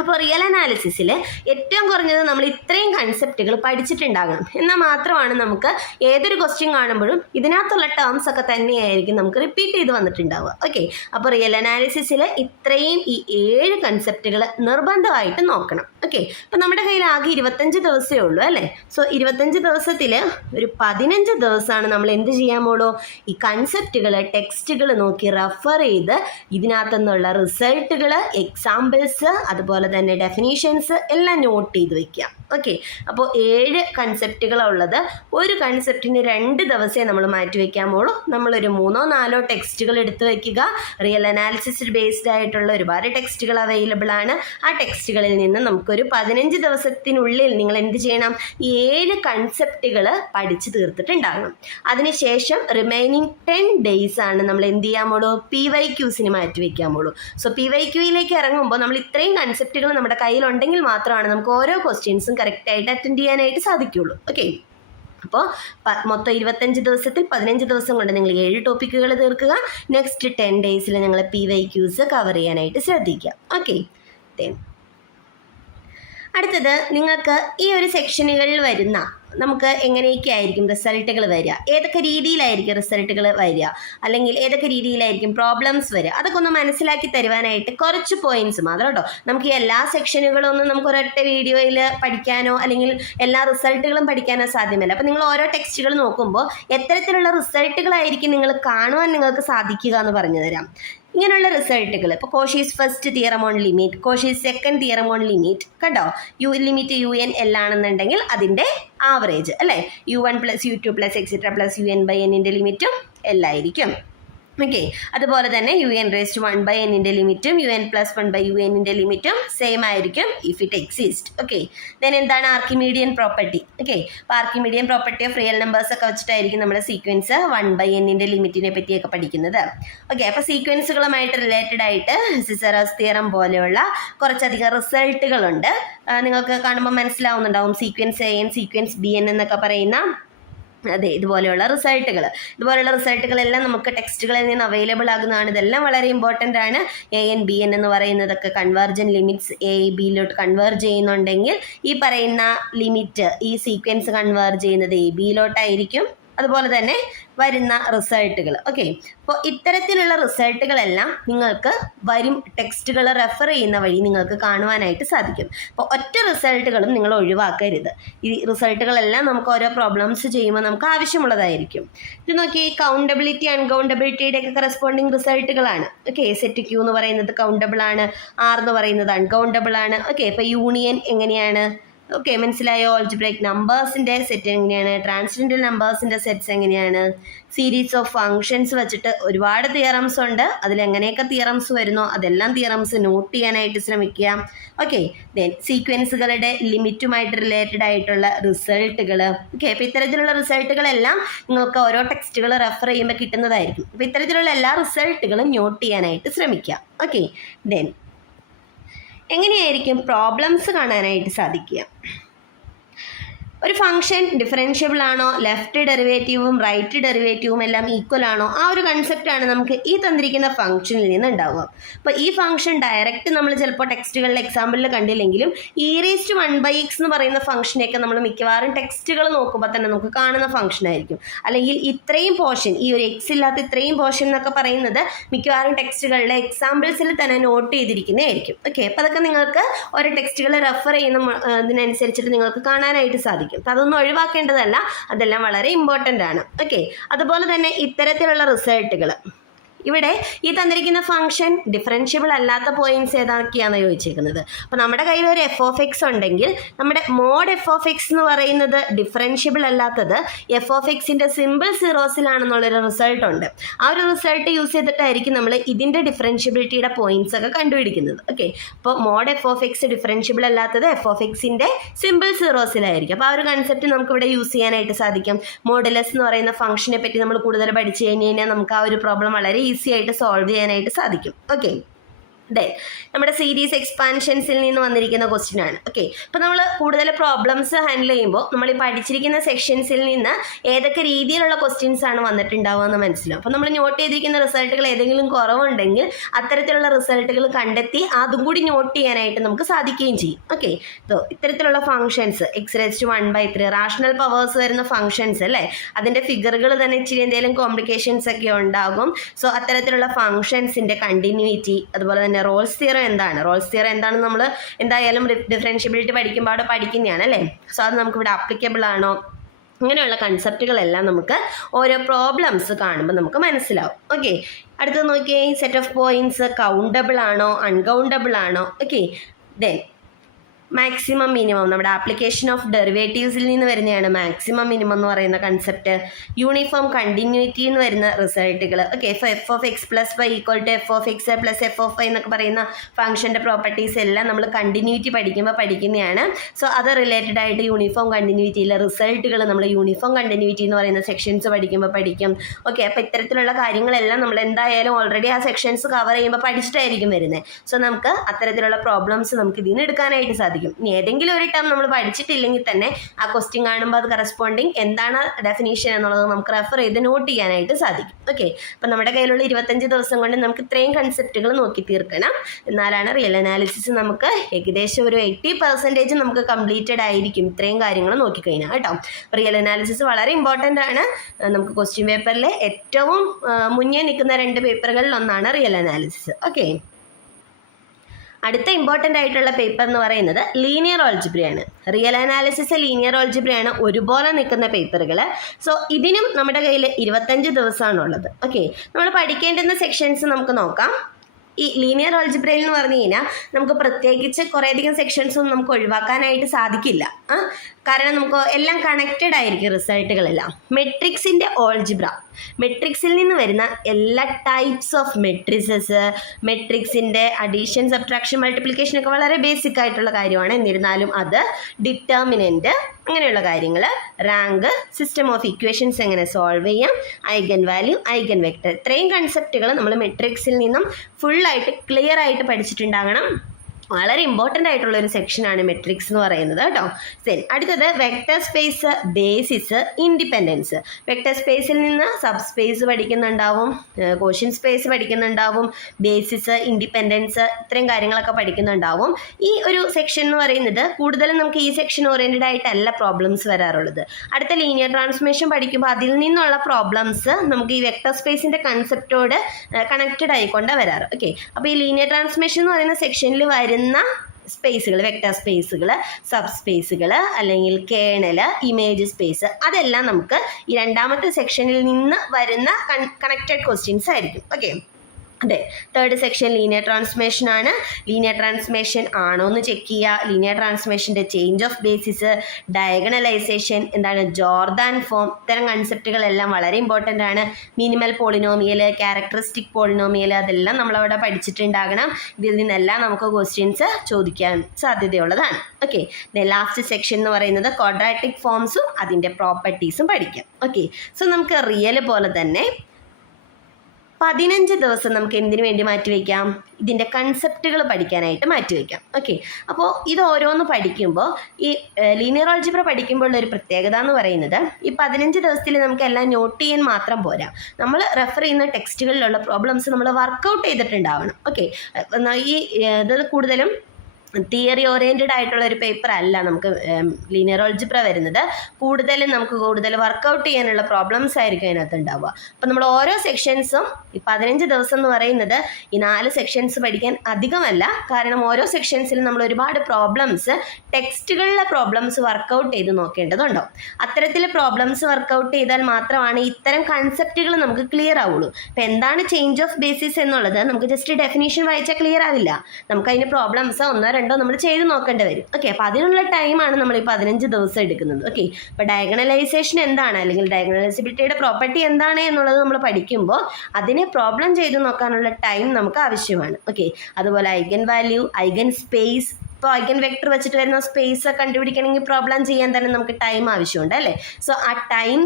അപ്പോൾ റിയൽ അനാലിസിസിൽ ഏറ്റവും കുറഞ്ഞത് നമ്മൾ ഇത്രയും കൺസെപ്റ്റുകൾ പഠിച്ചിട്ടുണ്ടാകണം. എന്നാൽ മാത്രമാണ് നമുക്ക് ഏതൊരു ക്വസ്റ്റ്യൻ കാണുമ്പോഴും ഇതിനകത്തുള്ള ടേംസ് ഒക്കെ തന്നെയായിരിക്കും നമുക്ക് റിപ്പീറ്റ് ചെയ്ത് വന്നിട്ടുണ്ടാവുക. ഓക്കെ. അപ്പോൾ റിയൽ അനാലിസിസിൽ ഇത്രയും ഈ 7 കൺസെപ്റ്റുകൾ നിർബന്ധമായിട്ട് നോക്കണം. ഓക്കെ. അപ്പോൾ നമ്മുടെ കയ്യിൽ ആകെ 25 ദിവസമേ ഉള്ളൂ അല്ലേ. സോ 25 ദിവസത്തിൽ ഒരു 15 ദിവസമാണ് നമ്മൾ എന്ത് ചെയ്യാൻ പോളൂ, ഈ കൺസെപ്റ്റുകൾ, ടെക്സ്റ്റുകൾ നോക്കി റെഫർ ചെയ്ത് ഇതിനകത്തുനിന്നുള്ള റിസൾട്ടുകൾ, എക്സാമ്പിൾസ്, അതുപോലെ തന്നെ ഡെഫിനീഷൻസ് എല്ലാം നോട്ട് ചെയ്ത് വെക്കുക. ഓക്കെ. അപ്പോൾ 7 കൺസെപ്റ്റുകളുള്ളത്. ഒരു കൺസെപ്റ്റിന് 2 ദിവസമേ നമ്മൾ മാറ്റി വയ്ക്കാമുള്ളൂ. നമ്മളൊരു 3-4 ടെക്സ്റ്റുകൾ എടുത്ത് വയ്ക്കുക. റിയൽ അനാലിസിസ് ബേസ്ഡ് ആയിട്ടുള്ള ഒരുപാട് ടെക്സ്റ്റുകൾ അവൈലബിൾ ആണ്. ആ ടെക്സ്റ്റുകളിൽ നിന്ന് നമുക്കൊരു 15 ദിവസത്തിനുള്ളിൽ നിങ്ങൾ എന്ത് ചെയ്യണം, ഈ 7 കൺസെപ്റ്റുകൾ പഠിച്ചു തീർത്തിട്ടുണ്ടാകണം. അതിനുശേഷം റിമൈനിങ് 10 ഡേയ്സ് ആണ് നമ്മൾ എന്ത് ചെയ്യാമുള്ളൂ, PYQസിന് മാറ്റി വയ്ക്കാമുള്ളൂ. സോ PYQയിലേക്ക് ഇറങ്ങുമ്പോൾ നമ്മൾ ഇത്രയും കൺസെപ്റ്റുകൾ നമ്മുടെ കയ്യിലുണ്ടെങ്കിൽ മാത്രമാണ് നമുക്ക് ഓരോ ക്വസ്റ്റ്യൻസും കറക്റ്റായിട്ട് അറ്റൻഡ് ചെയ്യാനായിട്ട് സാധിക്കുകയുള്ളൂ. ഓക്കെ. അപ്പോൾ മൊത്തം 25 ദിവസത്തിൽ 15 ദിവസം കൊണ്ട് നിങ്ങൾ 7 ടോപ്പിക്കുകൾ തീർക്കുക. നെക്സ്റ്റ് 10 ഡേയ്സിൽ നിങ്ങൾ PYQs കവർ ചെയ്യാനായിട്ട് ശ്രദ്ധിക്കുക. ഓക്കെ. അടുത്തത് നിങ്ങൾക്ക് ഈ ഒരു സെക്ഷനുകളിൽ വരുന്ന നമുക്ക് എങ്ങനെയൊക്കെ ആയിരിക്കും റിസൾട്ടുകൾ വരിക, ഏതൊക്കെ രീതിയിലായിരിക്കും റിസൾട്ടുകൾ വരിക, അല്ലെങ്കിൽ ഏതൊക്കെ രീതിയിലായിരിക്കും പ്രോബ്ലംസ് വരിക, അതൊക്കെ ഒന്ന് മനസ്സിലാക്കി തരുവാനായിട്ട് കുറച്ച് പോയിന്റ്സ് മാത്രം കേട്ടോ. നമുക്ക് എല്ലാ സെക്ഷനുകളും ഒന്നും നമുക്ക് ഒരൊറ്റ വീഡിയോയിൽ പഠിക്കാനോ അല്ലെങ്കിൽ എല്ലാ റിസൾട്ടുകളും പഠിക്കാനോ സാധ്യമല്ല. അപ്പോൾ നിങ്ങൾ ഓരോ ടെക്സ്റ്റുകൾ നോക്കുമ്പോൾ എത്തരത്തിലുള്ള റിസൾട്ടുകളായിരിക്കും നിങ്ങൾ കാണുവാൻ നിങ്ങൾക്ക് സാധിക്കുക എന്ന് പറഞ്ഞു തരാം. ഇങ്ങനെയുള്ള റിസൾട്ടുകൾ ഇപ്പോൾ Cauchy's first theorem on limit, Cauchy's second theorem on limit കണ്ടോ, ലിമിറ്റ് UN എല്ലാണെന്നുണ്ടെങ്കിൽ അതിൻ്റെ ആവറേജ് അല്ലേ, U1 + U2 + എക്സെട്ര + UN/Nൻ്റെ ലിമിറ്റും എല്ലായിരിക്കും. ഓക്കെ. അതുപോലെ തന്നെ UN⁻1/Nൻ്റെ ലിമിറ്റും UN+1/UNൻ്റെ ലിമിറ്റും സെയിം ആയിരിക്കും if it exist. Okay. Then എന്താണ് ആർക്കിമീഡിയൻ പ്രോപ്പർട്ടി. ഓക്കെ. അപ്പോൾ ആർക്കിമീഡിയൻ പ്രോപ്പർട്ടി ഓഫ് റിയൽ നമ്പേഴ്സ് ഒക്കെ വെച്ചിട്ടായിരിക്കും നമ്മുടെ സീക്വൻസ് 1/Nൻ്റെ ലിമിറ്റിനെ പറ്റിയൊക്കെ പഠിക്കുന്നത്. ഓക്കെ. അപ്പോൾ സീക്വൻസുകളുമായിട്ട് റിലേറ്റഡ് ആയിട്ട് സിസറോസ് തിയറം പോലെയുള്ള കുറച്ചധികം റിസൾട്ടുകളുണ്ട്. നിങ്ങൾക്ക് കാണുമ്പോൾ മനസ്സിലാവുന്നുണ്ടാവും. സീക്വൻസ് AN, സീക്വൻസ് BN എന്നൊക്കെ പറയുന്ന അതെ, ഇതുപോലെയുള്ള റിസൾട്ടുകളെല്ലാം നമുക്ക് ടെക്സ്റ്റുകളിൽ നിന്ന് അവൈലബിൾ ആകുന്നതാണ്. ഇതെല്ലാം വളരെ ഇമ്പോർട്ടൻ്റ് ആണ്. AN BN എന്ന് പറയുന്നതൊക്കെ കൺവേർജൻ ലിമിറ്റ്സ് ABയിലോട്ട് കൺവേർജ് ചെയ്യുന്നുണ്ടെങ്കിൽ ഈ പറയുന്ന ലിമിറ്റ് ഈ സീക്വൻസ് കൺവേർജ് ചെയ്യുന്നത് ABയിലോട്ടായിരിക്കും. അതുപോലെ തന്നെ വരുന്ന റിസൾട്ടുകൾ. ഓക്കെ, അപ്പോൾ ഇത്തരത്തിലുള്ള റിസൾട്ടുകളെല്ലാം നിങ്ങൾക്ക് വരും ടെക്സ്റ്റുകൾ റെഫർ ചെയ്യുന്ന വഴി നിങ്ങൾക്ക് കാണുവാനായിട്ട് സാധിക്കും. അപ്പോൾ ഒറ്റ റിസൾട്ടുകളും നിങ്ങൾ ഒഴിവാക്കരുത്. ഈ റിസൾട്ടുകളെല്ലാം നമുക്ക് ഓരോ പ്രോബ്ലംസ് ചെയ്യുമ്പോൾ നമുക്ക് ആവശ്യമുള്ളതായിരിക്കും. ഇത് നോക്കി, കൗണ്ടബിലിറ്റി അൺകൗണ്ടബിലിറ്റിയുടെ ഒക്കെ കറസ്പോണ്ടിങ് റിസൾട്ടുകളാണ്. ഓക്കെ, സെറ്റ് Q എന്ന് പറയുന്നത് കൗണ്ടബിൾ ആണ്, R എന്ന് പറയുന്നത് അൺകൗണ്ടബിൾ ആണ്. ഓക്കെ, ഇപ്പോൾ യൂണിയൻ എങ്ങനെയാണ്? ഓക്കെ, മനസ്സിലായോ? ഓൾജിബ്രൈക് നമ്പേഴ്സിൻ്റെ സെറ്റ് എങ്ങനെയാണ്? ട്രാൻസ്ജെൻഡർ നമ്പേഴ്സിൻ്റെ സെറ്റ്സ് എങ്ങനെയാണ്? സീരീസ് ഓഫ് ഫങ്ഷൻസ് വെച്ചിട്ട് ഒരുപാട് തിയറംസ് ഉണ്ട്. അതിലെങ്ങനെയൊക്കെ തിയറംസ് വരുന്നോ അതെല്ലാം തിയറംസ് നോട്ട് ചെയ്യാനായിട്ട് ശ്രമിക്കുക. ഓക്കെ, ദെൻ സീക്വൻസുകളുടെ ലിമിറ്റുമായിട്ട് റിലേറ്റഡ് ആയിട്ടുള്ള റിസൾട്ടുകൾ. ഓക്കെ, അപ്പോൾ ഇത്തരത്തിലുള്ള റിസൾട്ടുകളെല്ലാം നിങ്ങൾക്ക് ഓരോ ടെക്സ്റ്റുകൾ റെഫർ ചെയ്യുമ്പോൾ കിട്ടുന്നതായിരിക്കും. അപ്പോൾ ഇത്തരത്തിലുള്ള എല്ലാ റിസൾട്ടുകളും നോട്ട് ചെയ്യാനായിട്ട് ശ്രമിക്കുക. ഓക്കെ, ദെൻ എങ്ങനെയായിരിക്കും പ്രോബ്ലംസ് കാണാനായിട്ട് സാധിക്കുക? ഒരു ഫംഗ്ഷൻ ഡിഫറൻഷ്യബിൾ ആണോ, ലെഫ്റ്റ് ഡെറിവേറ്റീവും റൈറ്റ് ഡെറിവേറ്റീവും എല്ലാം ഈക്വൽ ആണോ, ആ ഒരു കൺസെപ്റ്റാണ് നമുക്ക് ഈ തന്നിരിക്കുന്ന ഫംഗ്ഷനിൽ നിന്ന് ഉണ്ടാവുക. അപ്പോൾ ഈ ഫംഗ്ഷൻ ഡയറക്റ്റ് നമ്മൾ ചിലപ്പോൾ ടെക്സ്റ്റുകളിലെ എക്സാമ്പിളിൽ കണ്ടില്ലെങ്കിലും e⁻1x എന്ന് പറയുന്ന ഫംഗ്ഷനെയൊക്കെ നമ്മൾ മിക്കവാറും ടെക്സ്റ്റുകൾ നോക്കുമ്പോൾ തന്നെ നമുക്ക് കാണുന്ന ഫംഗ്ഷൻ ആയിരിക്കും. അല്ലെങ്കിൽ ഇത്രയും പോർഷൻ, ഈ ഒരു എക്സ് ഇല്ലാത്ത ഇത്രയും പോർഷൻ എന്നൊക്കെ പറയുന്നത് മിക്കവാറും ടെക്സ്റ്റുകളിലെ എക്സാമ്പിൾസിൽ തന്നെ നോട്ട് ചെയ്തിരിക്കുന്നതായിരിക്കും. ഓക്കെ, അപ്പോൾ അതൊക്കെ നിങ്ങൾക്ക് ഓരോ ടെക്സ്റ്റുകൾ റെഫർ ചെയ്യുന്ന ഇതിനനുസരിച്ചിട്ട് നിങ്ങൾക്ക് കാണാനായിട്ട് സാധിക്കും. അപ്പം അതൊന്നും ഒഴിവാക്കേണ്ടതല്ല, അതെല്ലാം വളരെ ഇമ്പോർട്ടൻ്റ് ആണ്. ഓക്കെ, അതുപോലെ തന്നെ ഇത്തരത്തിലുള്ള റിസൾട്ടുകൾ ഇവിടെ ഈ തന്നിരിക്കുന്ന ഫംഗ്ഷൻ ഡിഫറൻഷ്യബിൾ അല്ലാത്ത പോയിന്റ്സ് ഏതൊക്കെയാണെന്ന് ചോദിച്ചിരിക്കുന്നത്. അപ്പോൾ നമ്മുടെ കയ്യിൽ ഒരു f(x) ഉണ്ടെങ്കിൽ നമ്മുടെ മോഡ് f(x) എന്ന് പറയുന്നത് ഡിഫറൻഷ്യബിൾ അല്ലാത്തത് f(x)ൻ്റെ സിമ്പിൾ സീറോസിലാണെന്നുള്ളൊരു റിസൾട്ട് ഉണ്ട്. ആ ഒരു റിസൾട്ട് യൂസ് ചെയ്തിട്ടായിരിക്കും നമ്മൾ ഇതിൻ്റെ ഡിഫറൻഷ്യബിലിറ്റിയുടെ പോയിന്റ്സ് ഒക്കെ കണ്ടുപിടിക്കുന്നത്. ഓക്കെ, അപ്പോൾ മോഡ് f(x) ഡിഫറൻഷ്യബിൾ അല്ലാത്തത് f(x)ൻ്റെ സിമ്പിൾ സീറോസിലായിരിക്കും. അപ്പോൾ ആ ഒരു കൺസെപ്റ്റ് നമുക്ക് ഇവിടെ യൂസ് ചെയ്യാനായിട്ട് സാധിക്കും. മോഡുലസ് എന്ന് പറയുന്ന ഫംഗ്ഷനെ പറ്റി നമ്മൾ കൂടുതൽ പഠിച്ചു കഴിഞ്ഞാൽ നമുക്ക് ആ ഒരു പ്രോബ്ലം വളരെ ഈസി ആയിട്ട് സോൾവ് ചെയ്യാനായിട്ട് സാധിക്കും. ഓക്കെ, ദെൻ നമ്മുടെ സീരീസ് എക്സ്പാൻഷൻസിൽ നിന്ന് വന്നിരിക്കുന്ന ക്വസ്റ്റ്യൻ ആണ്. ഓക്കെ, അപ്പോൾ നമ്മൾ കൂടുതൽ പ്രോബ്ലംസ് ഹാൻഡിൽ ചെയ്യുമ്പോൾ നമ്മൾ ഈ പഠിച്ചിരിക്കുന്ന സെക്ഷൻസിൽ നിന്ന് ഏതൊക്കെ രീതിയിലുള്ള ക്വസ്റ്റ്യൻസ് ആണ് വന്നിട്ടുണ്ടാവുക എന്ന് മനസ്സിലാവും. അപ്പോൾ നമ്മൾ നോട്ട് ചെയ്തിരിക്കുന്ന റിസൾട്ടുകൾ ഏതെങ്കിലും കുറവുണ്ടെങ്കിൽ അത്തരത്തിലുള്ള റിസൾട്ടുകൾ കണ്ടെത്തി അതും കൂടി നോട്ട് ചെയ്യാനായിട്ട് നമുക്ക് സാധിക്കുകയും ചെയ്യും. ഓക്കെ, ഇത്തരത്തിലുള്ള ഫംഗ്ഷൻസ് x⁻1/3 റാഷണൽ പവേഴ്സ് വരുന്ന ഫംഗ്ഷൻസ് അല്ലേ, അതിൻ്റെ ഫിഗറുകൾ തന്നെ ഇച്ചിരി എന്തെങ്കിലും കോംപ്ലിക്കേഷൻസ് ഒക്കെ ഉണ്ടാകും. സോ അത്തരത്തിലുള്ള ഫംഗ്ഷൻസിൻ്റെ കണ്ടിന്യൂറ്റി, അതുപോലെ തന്നെ റോൾസ് തിയറം എന്താണെന്ന് നമ്മൾ എന്തായാലും ഡിഫറൻഷ്യബിലിറ്റി പഠിക്കുമ്പോൾ അവിടെ പഠിക്കുന്നതാണ് അല്ലേ. സോ അത് നമുക്കിവിടെ ആപ്ലിക്കബിൾ ആണോ, അങ്ങനെയുള്ള കൺസെപ്റ്റുകളെല്ലാം നമുക്ക് ഓരോ പ്രോബ്ലംസ് കാണുമ്പോൾ നമുക്ക് മനസ്സിലാവും. ഓക്കെ, അടുത്തത് നോക്കിയേ, സെറ്റ് ഓഫ് പോയിന്റ്സ് കൗണ്ടബിൾ ആണോ അൺകൗണ്ടബിൾ ആണോ. ഓക്കെ, ദെൻ മാക്സിമം മിനിമം നമ്മുടെ ആപ്ലിക്കേഷൻ ഓഫ് ഡെറിവേറ്റീവ്സിൽ നിന്ന് വരുന്നതാണ് മാക്സിമം മിനിമം എന്ന് പറയുന്ന കൺസെപ്റ്റ്. യൂണിഫോം കണ്ടിന്യൂറ്റി എന്ന് വരുന്ന റിസൾട്ടുകൾ. Okay, f(x + y = f(x + f(y) എന്നൊക്കെ പറയുന്ന ഫംഗ്ഷൻ്റെ പ്രോപ്പർട്ടീസ് എല്ലാം നമ്മൾ കണ്ടിന്യൂറ്റി പഠിക്കുമ്പോൾ പഠിക്കുന്നതാണ്. സോ അത് റിലേറ്റഡ് ആയിട്ട് യൂണിഫോം കണ്ടിന്യൂറ്റിയിലെ റിസൾട്ടുകൾ നമ്മൾ യൂണിഫോം കണ്ടിന്യൂറ്റി എന്ന് പറയുന്ന സെക്ഷൻസ് പഠിക്കുമ്പോൾ പഠിക്കും. ഓക്കെ, അപ്പോൾ ഇത്തരത്തിലുള്ള കാര്യങ്ങളെല്ലാം നമ്മൾ എന്തായാലും ഓൾറെഡി ആ സെക്ഷൻസ് കവർ ചെയ്യുമ്പോൾ പഠിച്ചിട്ടായിരിക്കും വരുന്നത്. സോ നമുക്ക് അത്തരത്തിലുള്ള പ്രോബ്ലംസ് നമുക്ക് ഇതിന് എടുക്കാനായിട്ട് സാധിക്കും. ഇനി ഏതെങ്കിലും ഒരു ടേം നമ്മൾ പഠിച്ചിട്ടില്ലെങ്കിൽ തന്നെ ആ ക്വസ്റ്റ്യൻ കാണുമ്പോൾ അത് കറസ്പോണ്ടിങ് എന്താണ് ഡെഫിനീഷൻ എന്നുള്ളത് നമുക്ക് റെഫർ ചെയ്ത് നോട്ട് ചെയ്യാനായിട്ട് സാധിക്കും. ഓക്കെ, അപ്പം നമ്മുടെ കയ്യിലുള്ള 25 ദിവസം കൊണ്ട് നമുക്ക് ഇത്രയും കൺസെപ്റ്റുകൾ നോക്കി തീർക്കണം. എന്നാലാണ് റിയൽ അനാലിസിസ് നമുക്ക് ഏകദേശം ഒരു 80% നമുക്ക് കംപ്ലീറ്റഡ് ആയിരിക്കും ഇത്രയും കാര്യങ്ങൾ നോക്കിക്കഴിഞ്ഞാൽ കേട്ടോ. റിയൽ അനാലിസിസ് വളരെ ഇമ്പോർട്ടൻ്റ് ആണ്. നമുക്ക് ക്വസ്റ്റ്യൻ പേപ്പറിലെ ഏറ്റവും മുന്നേ നിൽക്കുന്ന 2 പേപ്പറുകളിൽ ഒന്നാണ് റിയൽ അനാലിസിസ്. ഓക്കെ, അടുത്ത ഇമ്പോർട്ടൻ്റ് ആയിട്ടുള്ള പേപ്പർ എന്ന് പറയുന്നത് ലീനിയർ ഓൾജിബ്രയാണ്. റിയൽ അനാലിസിസ്, ലീനിയർ ഓൾജിബ്രയാണ് ഒരുപോലെ നിൽക്കുന്ന പേപ്പറുകൾ. സോ ഇതിനും നമ്മുടെ കയ്യിൽ 25 ദിവസമാണുള്ളത്. ഓക്കെ, നമ്മൾ പഠിക്കേണ്ടുന്ന സെക്ഷൻസ് നമുക്ക് നോക്കാം. ഈ ലീനിയർ ഓൾജിബ്രയിൽ എന്ന് പറഞ്ഞു കഴിഞ്ഞാൽ നമുക്ക് പ്രത്യേകിച്ച് കുറേയധികം സെക്ഷൻസ് ഒന്നും നമുക്ക് ഒഴിവാക്കാനായിട്ട് സാധിക്കില്ല. കാരണം നമുക്ക് എല്ലാം കണക്റ്റഡ് ആയിരിക്കും റിസൾട്ടുകളെല്ലാം. മെട്രിക്സിൻ്റെ ഓൾജിബ്ര, മെട്രിക്സിൽ നിന്ന് വരുന്ന എല്ലാ ടൈപ്സ് ഓഫ് മെട്രിസസ്, മെട്രിക്സിൻ്റെ അഡീഷൻ, സബ്ട്രാക്ഷൻ, മൾട്ടിപ്ലിക്കേഷൻ ഒക്കെ വളരെ ബേസിക് ആയിട്ടുള്ള കാര്യമാണ്. എന്നിരുന്നാലും അത് ഡിറ്റർമിനൻറ്റ്, അങ്ങനെയുള്ള കാര്യങ്ങൾ, റാങ്ക്, സിസ്റ്റം ഓഫ് ഇക്വേഷൻസ് എങ്ങനെ സോൾവ് ചെയ്യാം, ഐഗൻ വാല്യൂ, ഐഗൻ വെക്ടർ, ഇത്രയും കൺസെപ്റ്റുകൾ നമ്മൾ മെട്രിക്സിൽ നിന്നും ഫുള്ളായിട്ട് ക്ലിയർ ആയിട്ട് പഠിച്ചിട്ടുണ്ടാകണം. വളരെ ഇമ്പോർട്ടൻ്റ് ആയിട്ടുള്ള ഒരു സെക്ഷനാണ് മെട്രിക്സ് എന്ന് പറയുന്നത് കേട്ടോ. അടുത്തത് vector space, basis, independence. Vector സ്പേസിൽ നിന്ന് സബ് സ്പേസ് പഠിക്കുന്നുണ്ടാവും, കോഷ്യൻ സ്പേസ് പഠിക്കുന്നുണ്ടാവും, ബേസിസ്, ഇൻഡിപെൻഡൻസ്, ഇത്രയും കാര്യങ്ങളൊക്കെ പഠിക്കുന്നുണ്ടാവും. ഈ ഒരു സെക്ഷൻ എന്ന് പറയുന്നത് കൂടുതലും നമുക്ക് ഈ സെക്ഷൻ ഓറിയൻറ്റഡ് ആയിട്ടല്ല പ്രോബ്ലംസ് വരാറുള്ളത്. അടുത്ത ലീനിയർ ട്രാൻസ്ഫോർമേഷൻ പഠിക്കുമ്പോൾ അതിൽ നിന്നുള്ള പ്രോബ്ലംസ് നമുക്ക് ഈ വെക്ടർ സ്പേസിൻ്റെ കൺസെപ്റ്റോട് കണക്റ്റഡ് ആയിക്കൊണ്ട് വരാറ്. ഓക്കെ, അപ്പോൾ ഈ ലീനിയർ ട്രാൻസ്ഫോർമേഷൻ എന്ന് പറയുന്ന സെക്ഷനിൽ വരുന്ന സ്പേസുകൾ, വെക്ടർ സ്പേസുകൾ, സബ് സ്പേസുകൾ, അല്ലെങ്കിൽ കേണൽ, ഇമേജ് സ്പേസ്, അതെല്ലാം നമുക്ക് ഈ രണ്ടാമത്തെ സെക്ഷനിൽ നിന്ന് വരുന്ന കണക്റ്റഡ് ക്വസ്റ്റ്യൻസ് ആയിരിക്കും. ഓക്കെ, അതെ. തേർഡ് സെക്ഷൻ ലീനിയർ ട്രാൻസ്ഫോർമേഷൻ ആണ്. ലീനിയർ ട്രാൻസ്ഫോർമേഷൻ ആണോ എന്ന് ചെക്ക് ചെയ്യുക. ലീനിയർ ട്രാൻസ്ഫോർമേഷൻ്റെ ചേഞ്ച് ഓഫ് ബേസിസ്, ഡയഗണലൈസേഷൻ, എന്താണ് ജോർദാൻ ഫോം, ഇത്തരം കൺസെപ്റ്റുകളെല്ലാം വളരെ ഇമ്പോർട്ടൻ്റ് ആണ്. മിനിമൽ പോളിനോമിയൽ, ക്യാരക്ടറിസ്റ്റിക് പോളിനോമിയൽ, അതെല്ലാം നമ്മളവിടെ പഠിച്ചിട്ടുണ്ടാകണം. ഇതിൽ നിന്നെല്ലാം നമുക്ക് ക്വസ്റ്റ്യൻസ് ചോദിക്കാൻ സാധ്യതയുള്ളതാണ്. ഓക്കെ, ലാസ്റ്റ് സെക്ഷൻ എന്ന് പറയുന്നത് ക്വാഡ്രാറ്റിക് ഫോംസും അതിൻ്റെ പ്രോപ്പർട്ടീസും പഠിക്കാം. ഓക്കെ, സോ നമുക്ക് റിയൽ പോലെ തന്നെ 15 ദിവസം നമുക്ക് എന്തിനു വേണ്ടി മാറ്റിവെക്കാം? ഇതിൻ്റെ കൺസെപ്റ്റുകൾ പഠിക്കാനായിട്ട് മാറ്റിവെക്കാം. ഓക്കെ, അപ്പോൾ ഇത് ഓരോന്ന് പഠിക്കുമ്പോൾ ഈ ലീനിയർ ആൾജിബ്ര പഠിക്കുമ്പോൾ ഒരു പ്രത്യേകത എന്ന് പറയുന്നത് ഈ 15 ദിവസത്തിൽ നമുക്ക് എല്ലാം നോട്ട് ചെയ്യാൻ മാത്രം പോരാ. നമ്മൾ റെഫർ ചെയ്യുന്ന ടെക്സ്റ്റുകളിലുള്ള പ്രോബ്ലംസ് നമ്മൾ വർക്കൗട്ട് ചെയ്തിട്ടുണ്ടാവണം. ഓക്കെ, ഈ ഇത് കൂടുതലും തിയറി ഓറിയൻറ്റഡ് ആയിട്ടുള്ള ഒരു പേപ്പർ അല്ല നമുക്ക് ലീനിയർ ആൾജിബ്ര വരുന്നത്. നമുക്ക് കൂടുതൽ വർക്കൗട്ട് ചെയ്യാനുള്ള പ്രോബ്ലംസ് ആയിരിക്കും അതിനകത്ത് ഉണ്ടാവുക. അപ്പം നമ്മൾ ഓരോ സെക്ഷൻസും ഈ 15 ദിവസം എന്ന് പറയുന്നത് ഈ 4 സെക്ഷൻസ് പഠിക്കാൻ അധികമല്ല. കാരണം ഓരോ സെക്ഷൻസിലും നമ്മൾ ഒരുപാട് പ്രോബ്ലംസ്, ടെക്സ്റ്റുകളിലെ പ്രോബ്ലംസ് വർക്കൗട്ട് ചെയ്ത് നോക്കേണ്ടതുണ്ടോ. അത്തരത്തിൽ പ്രോബ്ലംസ് വർക്കൗട്ട് ചെയ്താൽ മാത്രമാണ് ഇത്തരം കൺസെപ്റ്റുകൾ നമുക്ക് ക്ലിയർ ആവുള്ളൂ. അപ്പം എന്താണ് ചേഞ്ച് ഓഫ് ബേസിസ് എന്നുള്ളത് നമുക്ക് ജസ്റ്റ് ഡെഫിനേഷൻ വായിച്ചാൽ ക്ലിയർ ആവില്ല. നമുക്ക് അതിന് പ്രോബ്ലംസ് 1 2 നമ്മൾ ചെയ്ത് നോക്കേണ്ടി വരും. ഓക്കെ, അപ്പോൾ അതിനുള്ള ടൈമാണ് നമ്മൾ ഈ 15 ദിവസം എടുക്കുന്നത്. ഓക്കെ, അപ്പോൾ ഡയഗണലൈസേഷൻ എന്താണ്, അല്ലെങ്കിൽ ഡയഗണലൈസിബിലിറ്റിയുടെ പ്രോപ്പർട്ടി എന്താണ് എന്നുള്ളത് നമ്മൾ പഠിക്കുമ്പോൾ അതിനെ പ്രോബ്ലം ചെയ്ത് നോക്കാനുള്ള ടൈം നമുക്ക് ആവശ്യമാണ്. ഓക്കെ, അതുപോലെ ഐഗൻ വാല്യൂ, ഐഗൻ സ്പേസ്, ഇപ്പോൾ ഐഗൻ വെക്ടർ വെച്ചിട്ട് വരുന്ന സ്പേസ് കണ്ടുപിടിക്കണമെങ്കിൽ പ്രോബ്ലം ചെയ്യാൻ തന്നെ നമുക്ക് ടൈം ആവശ്യമുണ്ട് അല്ലേ. സോ ആ ടൈം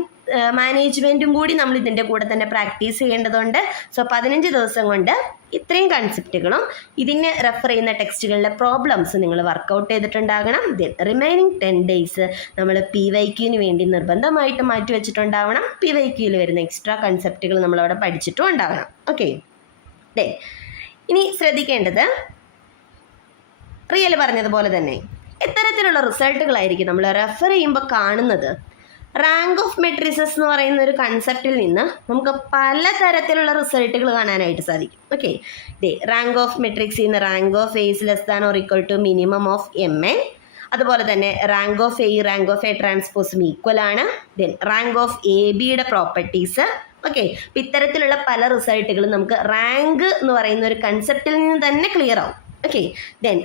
മാനേജ്മെൻറ്റും കൂടി നമ്മൾ ഇതിൻ്റെ കൂടെ തന്നെ പ്രാക്ടീസ് ചെയ്യേണ്ടതുണ്ട്. സോ 15 ദിവസം കൊണ്ട് ഇത്രയും കൺസെപ്റ്റുകളും ഇതിനെ റെഫർ ചെയ്യുന്ന ടെക്സ്റ്റുകളിലെ പ്രോബ്ലംസ് നിങ്ങൾ വർക്കൗട്ട് ചെയ്തിട്ടുണ്ടാകണം. റിമൈനിങ് 10 ഡേയ്സ് നമ്മൾ PYQന് വേണ്ടി നിർബന്ധമായിട്ട് മാറ്റി വെച്ചിട്ടുണ്ടാവണം. PYQയിൽ വരുന്ന എക്സ്ട്രാ കൺസെപ്റ്റുകൾ നമ്മളവിടെ പഠിച്ചിട്ടും ഉണ്ടാകണം. ഓക്കെ, ഇനി ശ്രദ്ധിക്കേണ്ടത് റിയൽ പറഞ്ഞതുപോലെ തന്നെ എത്തരത്തിലുള്ള റിസൾട്ടുകളായിരിക്കും നമ്മൾ റെഫർ ചെയ്യുമ്പോൾ കാണുന്നത്. റാങ്ക് ഓഫ് മെട്രിസസ് എന്ന് പറയുന്ന ഒരു കൺസെപ്റ്റിൽ നിന്ന് നമുക്ക് പലതരത്തിലുള്ള റിസൾട്ടുകൾ കാണാനായിട്ട് സാധിക്കും. ഓക്കെ, റാങ്ക് ഓഫ് മെട്രിക്സിൽ നിന്ന് rank of A is less than or equal to minimum of MN. അതുപോലെ തന്നെ റാങ്ക് ഓഫ് A ട്രാൻസ്പോസും ഈക്വൽ ആണ്. റാങ്ക് ഓഫ് ABയുടെ പ്രോപ്പർട്ടീസ്. ഓക്കെ, അപ്പം ഇത്തരത്തിലുള്ള പല റിസൾട്ടുകളും നമുക്ക് റാങ്ക് എന്ന് പറയുന്ന ഒരു കൺസെപ്റ്റിൽ നിന്ന് തന്നെ ക്ലിയർ ആവും. ഓക്കെ,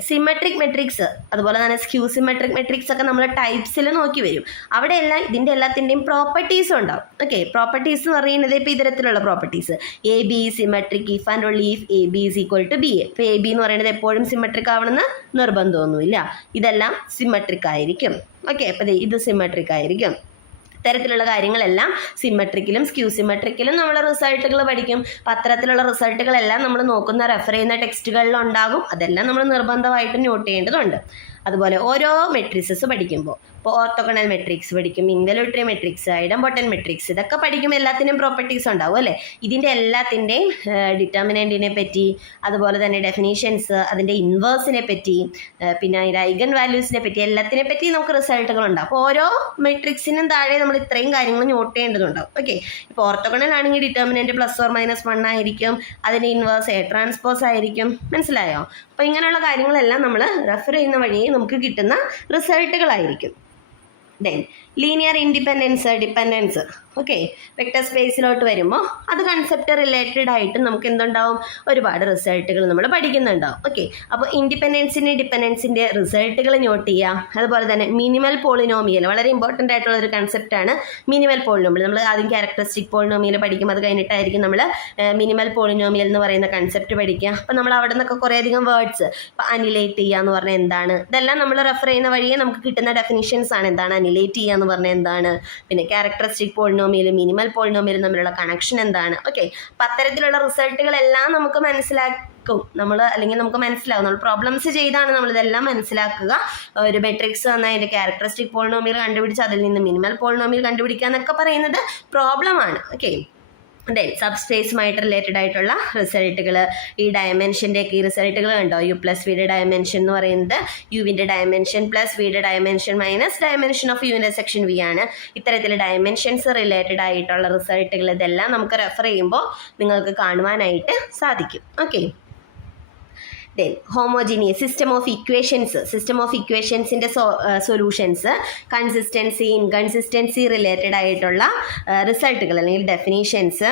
സിമെട്രിക് മെട്രിക്സ്, അതുപോലെ തന്നെ സ്ക്യൂ സിമെട്രിക് മെട്രിക്സ് ഒക്കെ നമ്മൾ ടൈപ്സിൽ നോക്കി വരും. അവിടെയെല്ലാം ഇതിൻ്റെ എല്ലാത്തിൻ്റെയും പ്രോപ്പർട്ടീസും ഉണ്ടാവും. ഓക്കെ, പ്രോപ്പർട്ടീസ് എന്ന് പറയുന്നത് ഇപ്പോൾ ഇത്തരത്തിലുള്ള properties AB symmetric if and only if AB is equal to BA. ഇപ്പോൾ AB എന്ന് പറയുന്നത് എപ്പോഴും സിമെട്രിക് ആവണമെന്ന് നിർബന്ധമൊന്നുമില്ല. ഇതെല്ലാം സിമെട്രിക് ആയിരിക്കും. ഓക്കെ, അപ്പോൾ ഇത് സിമെട്രിക് ആയിരിക്കും. ഇത്തരത്തിലുള്ള കാര്യങ്ങളെല്ലാം സിമെട്രിക്കിലും സ്ക്യൂ സിമെട്രിക്കിലും നമ്മൾ റിസൾട്ടുകൾ പഠിക്കും. അപ്പം അത്തരത്തിലുള്ള റിസൾട്ടുകളെല്ലാം നമ്മൾ നോക്കുന്ന റെഫർ ചെയ്യുന്ന ടെക്സ്റ്റുകളിലുണ്ടാകും. അതെല്ലാം നമ്മൾ നിർബന്ധമായിട്ടും നോട്ട് ചെയ്യേണ്ടതുണ്ട്. അതുപോലെ ഓരോ മെട്രിക്സസ് പഠിക്കുമ്പോൾ ഇപ്പോൾ ഓർത്തോഗണൽ മെട്രിക്സ് പഠിക്കും, ഇൻവല്യൂട്ടറി മെട്രിക്സ്, ഐഡംബോട്ടൻ മെട്രിക്സ്, ഇതൊക്കെ പഠിക്കുമ്പോൾ എല്ലാത്തിനും പ്രോപ്പർട്ടീസ് ഉണ്ടാവും അല്ലേ. ഇതിൻ്റെ എല്ലാത്തിൻ്റെയും ഡിറ്റർമിനൻറ്റിനെ പറ്റി, അതുപോലെ തന്നെ ഡെഫിനീഷൻസ്, അതിൻ്റെ ഇൻവേഴ്സിനെ പറ്റി, പിന്നെ അതിൻ്റെ ഐഗൻ വാല്യൂസിനെ പറ്റി, എല്ലാത്തിനെ പറ്റി നമുക്ക് റിസൾട്ടുകളുണ്ടാവും. അപ്പോൾ ഓരോ മെട്രിക്സിനും താഴെ നമ്മൾ ഇത്രയും കാര്യങ്ങൾ നോട്ട് ചെയ്യേണ്ടതുണ്ടാവും. ഓക്കെ, ഇപ്പോൾ ഓർത്തോഗണൽ ആണെങ്കിൽ ഡിറ്റർമിനൻറ്റ് +or-1 ആയിരിക്കും, അതിൻ്റെ ഇൻവേഴ്സ് A ട്രാൻസ്പോസ് ആയിരിക്കും. മനസ്സിലായോ? അപ്പോൾ ഇങ്ങനെയുള്ള കാര്യങ്ങളെല്ലാം നമ്മൾ റെഫർ ചെയ്യുന്ന വഴിയെ നമുക്ക് കിട്ടുന്ന റിസൾട്ടുകളായിരിക്കും. Linear independence, dependence. Okay, vector സ്പേസിലോട്ട് വരുമ്പോൾ അത് കൺസെപ്റ്റ് റിലേറ്റഡ് ആയിട്ട് നമുക്ക് എന്തുണ്ടാവും, ഒരുപാട് റിസൾട്ടുകൾ നമ്മൾ പഠിക്കുന്നുണ്ടാവും. ഓക്കെ, അപ്പോൾ ഇൻഡിപെൻഡൻസിൻ്റെ ഡിപ്പെൻഡൻസിൻ്റെ റിസൾട്ടുകൾ നോട്ട് ചെയ്യുക. അതുപോലെ തന്നെ മിനിമൽ പോളിനോമിയൽ, വളരെ ഇമ്പോർട്ടൻ്റ് ആയിട്ടുള്ള ഒരു കൺസെപ്റ്റാണ് മിനിമൽ പോളിനോമിയൽ. നമ്മൾ ആദ്യം ക്യാരക്ടറിസ്റ്റിക് പോളിനോമിയൽ പഠിക്കും, അത് കഴിഞ്ഞിട്ടായിരിക്കും നമ്മൾ മിനിമൽ പോളിനോമിയൽ എന്ന് പറയുന്ന കൺസെപ്റ്റ് പഠിക്കുക. അപ്പോൾ നമ്മൾ അവിടെ നിന്നൊക്കെ കുറേയധികം വേർഡ്സ്, ഇപ്പോൾ അനിലേറ്റ് ചെയ്യുക എന്ന് പറഞ്ഞാൽ എന്താണ്, ഇതെല്ലാം നമ്മൾ റെഫർ ചെയ്യുന്ന വഴിയെ നമുക്ക് കിട്ടുന്ന ഡെഫിനിഷൻസ് ആണ്. എന്താണ് അനിലേറ്റ് ചെയ്യുക എന്ന് പറഞ്ഞാൽ എന്താണ്, പിന്നെ ക്യാരക്ടറിസ്റ്റിക് പോളിനോമിയൽ, മിനിമൽ പോളിനോമിയൽ തമ്മിലുള്ള കണക്ഷൻ എന്താണ്. ഓക്കെ, അപ്പം അത്തരത്തിലുള്ള റിസൾട്ടുകളെല്ലാം നമുക്ക് നോക്കും നമ്മൾ, അല്ലെങ്കിൽ നമുക്ക് മനസ്സിലാവും. നമ്മൾ പ്രോബ്ലംസ് ചെയ്താണ് നമ്മളിതെല്ലാം മനസ്സിലാക്കുക. ഒരു മെട്രിക്സ് വന്നാൽ അതിൻ്റെ ക്യാരക്ടറിസ്റ്റിക് പോളിനോമിയൽ കണ്ടുപിടിച്ച് അതിൽ നിന്ന് മിനിമൽ പോളിനോമിയൽ കണ്ടുപിടിക്കുക എന്നൊക്കെ പറയുന്നത് പ്രോബ്ലമാണ്. ഓക്കെ, ദെൻ സബ്സ്പേസുമായിട്ട് റിലേറ്റഡ് ആയിട്ടുള്ള റിസൾട്ടുകൾ, ഈ ഡയമെൻഷൻ്റെയൊക്കെ ഈ റിസൾട്ടുകൾ കണ്ടോ, യു പ്ലസ് വിയുടെ ഡയമെൻഷൻ എന്ന് പറയുന്നത് യുവിൻ്റെ ഡയമെൻഷൻ പ്ലസ് വിയുടെ ഡയമെൻഷൻ മൈനസ് ഡയമെൻഷൻ ഓഫ് യുവിൻ്റെ സെക്ഷൻ വി ആണ്. ഇത്തരത്തിൽ ഡയമെൻഷൻസ് റിലേറ്റഡ് ആയിട്ടുള്ള റിസൾട്ടുകൾ ഇതെല്ലാം നമുക്ക് റെഫർ ചെയ്യുമ്പോൾ നിങ്ങൾക്ക് കാണുവാനായിട്ട് സാധിക്കും. Okay, then homogeneous system of ഇക്വേഷൻസിൻ്റെ സൊല്യൂഷൻസ്, കൺസിസ്റ്റൻസി, ഇൻകൺസിസ്റ്റൻസി റിലേറ്റഡ് ആയിട്ടുള്ള റിസൾട്ടുകൾ അല്ലെങ്കിൽ ഡെഫിനീഷൻസ്,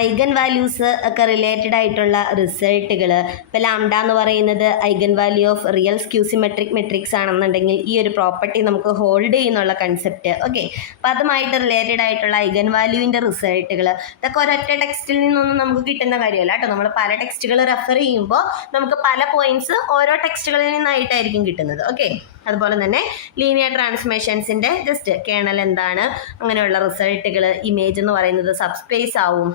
ഐഗൻ വാല്യൂസ് ഒക്കെ റിലേറ്റഡ് ആയിട്ടുള്ള റിസൾട്ടുകൾ. ഇപ്പോൾ ലാംഡ എന്ന് പറയുന്നത് eigen value of real skew symmetric matrix ആണെന്നുണ്ടെങ്കിൽ ഈ ഒരു പ്രോപ്പർട്ടി നമുക്ക് ഹോൾഡ് ചെയ്യുന്നുള്ള കൺസെപ്റ്റ്. ഓക്കെ, അപ്പോൾ അതുമായിട്ട് റിലേറ്റഡ് ആയിട്ടുള്ള ഐഗൻ വാല്യൂവിൻ്റെ റിസൾട്ടുകൾ, ഇതൊക്കെ ഒരൊറ്റ ടെക്സ്റ്റിൽ നിന്നൊന്നും നമുക്ക് കിട്ടുന്ന കാര്യമല്ല കേട്ടോ. നമ്മൾ പല ടെക്സ്റ്റുകൾ റെഫർ ചെയ്യുമ്പോൾ നമുക്ക് പല പോയിന്റ്സ് ഓരോ ടെക്സ്റ്റുകളിൽ നിന്നായിട്ടായിരിക്കും കിട്ടുന്നത്. ഓക്കെ, അതുപോലെ തന്നെ ലീനിയർ ട്രാൻസ്ഫോർമേഷൻസിൻ്റെ ജസ്റ്റ് കേണൽ എന്താണ്, അങ്ങനെയുള്ള റിസൾട്ടുകൾ, ഇമേജ് എന്ന് പറയുന്നത് സബ്സ്പേസ് ആവും.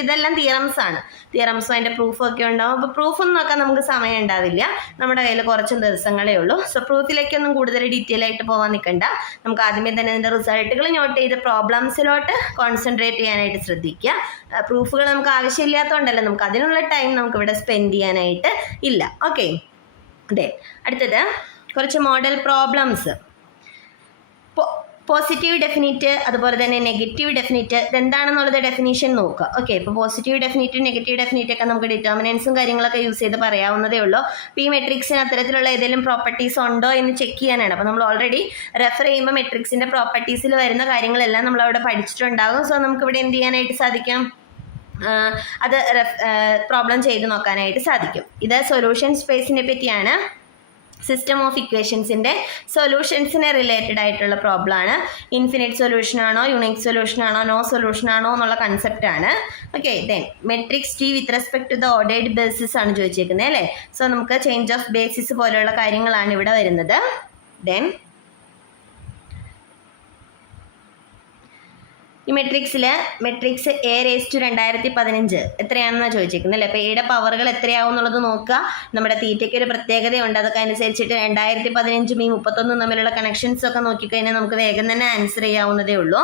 ഇതെല്ലാം തിയറംസ് ആണ്. തിയറംസും അതിൻ്റെ പ്രൂഫും ഒക്കെ ഉണ്ടാവും. അപ്പോൾ പ്രൂഫൊന്നും നോക്കാൻ നമുക്ക് സമയം ഉണ്ടാവില്ല, നമ്മുടെ കയ്യിൽ കുറച്ച് ദിവസങ്ങളേ ഉള്ളൂ. സോ പ്രൂഫിലേക്കൊന്നും കൂടുതൽ ഡീറ്റെയിൽ ആയിട്ട് പോകാൻ നിൽക്കണ്ട. നമുക്ക് ആദ്യമേ തന്നെ അതിൻ്റെ റിസൾട്ടുകൾ നോട്ട് ചെയ്ത് പ്രോബ്ലംസിലോട്ട് കോൺസെൻട്രേറ്റ് ചെയ്യാനായിട്ട് ശ്രദ്ധിക്കുക. പ്രൂഫുകൾ നമുക്ക് ആവശ്യമില്ലാത്തതുകൊണ്ടല്ല, നമുക്ക് അതിനുള്ള ടൈം നമുക്ക് ഇവിടെ സ്പെൻഡ് ചെയ്യാനായിട്ട് ഇല്ല. ഓക്കെ, അതെ, അടുത്തത് കുറച്ച് മോഡൽ പ്രോബ്ലംസ്. പോസിറ്റീവ് ഡെഫിനിറ്റ് അതുപോലെ തന്നെ നെഗറ്റീവ് ഡെഫിനിറ്റ് ഇതെന്താണെന്നുള്ളത് ഡെഫിനീഷൻ നോക്കുക. ഓക്കെ, ഇപ്പോൾ പോസിറ്റീവ് ഡെഫിനിറ്റ് നെഗറ്റീവ് ഡെഫിനിറ്റ് ഒക്കെ നമുക്ക് ഡിറ്റർമിനൻസും കാര്യങ്ങളൊക്കെ യൂസ് ചെയ്ത് പറയാവുന്നതേ ഉള്ളൂ. അപ്പോൾ ഈ മെട്രിക്സിന് അത്തരത്തിലുള്ള ഏതെങ്കിലും പ്രോപ്പർട്ടീസ് ഉണ്ടോ എന്ന് ചെക്ക് ചെയ്യാനാണ്. അപ്പോൾ നമ്മൾ ഓൾറെഡി റെഫർ ചെയ്യുമ്പോൾ മെട്രിക്സിൻ്റെ പ്രോപ്പർട്ടീസിൽ വരുന്ന കാര്യങ്ങളെല്ലാം നമ്മൾ അവിടെ പഠിച്ചിട്ടുണ്ടാകും. സോ നമുക്കിവിടെ എന്ത് ചെയ്യാനായിട്ട് സാധിക്കും, അത് പ്രോബ്ലം ചെയ്ത് നോക്കാനായിട്ട് സാധിക്കും. ഇത് സൊല്യൂഷൻ സ്പേസിനെ പറ്റിയാണ്. സിസ്റ്റം ഓഫ് ഇക്വേഷൻസിൻ്റെ സൊല്യൂഷൻസിനെ റിലേറ്റഡ് ആയിട്ടുള്ള പ്രോബ്ലമാണ്. ഇൻഫിനിറ്റ് സൊല്യൂഷൻ ആണോ, യുണീക് സൊല്യൂഷൻ ആണോ, നോ സൊല്യൂഷൻ ആണോ എന്നുള്ള കൺസെപ്റ്റാണ്. Okay, then matrix T with respect to the ordered basis ആണ് ചോദിച്ചേക്കുന്നത് അല്ലേ. സോ നമുക്ക് ചേഞ്ച് ഓഫ് ബേസിസ് പോലെയുള്ള കാര്യങ്ങളാണ് ഇവിടെ വരുന്നത്. ദെൻ ഈ മെട്രിക്സ് എ റേസ് ടു 2015 എത്രയാണെന്നാണ് ചോദിച്ചിരിക്കുന്നത് അല്ലേ. അപ്പോൾ എയുടെ പവറുകൾ എത്രയാവും എന്നുള്ളത് നോക്കുക. നമ്മുടെ തീറ്റയ്ക്ക് ഒരു പ്രത്യേകതയുണ്ട്, അതൊക്കെ അനുസരിച്ചിട്ട് 2015 ഈ 31 തമ്മിലുള്ള കണക്ഷൻസ് ഒക്കെ നോക്കിക്കഴിഞ്ഞാൽ നമുക്ക് വേഗം തന്നെ ആൻസർ ചെയ്യാവുന്നതേ ഉള്ളൂ.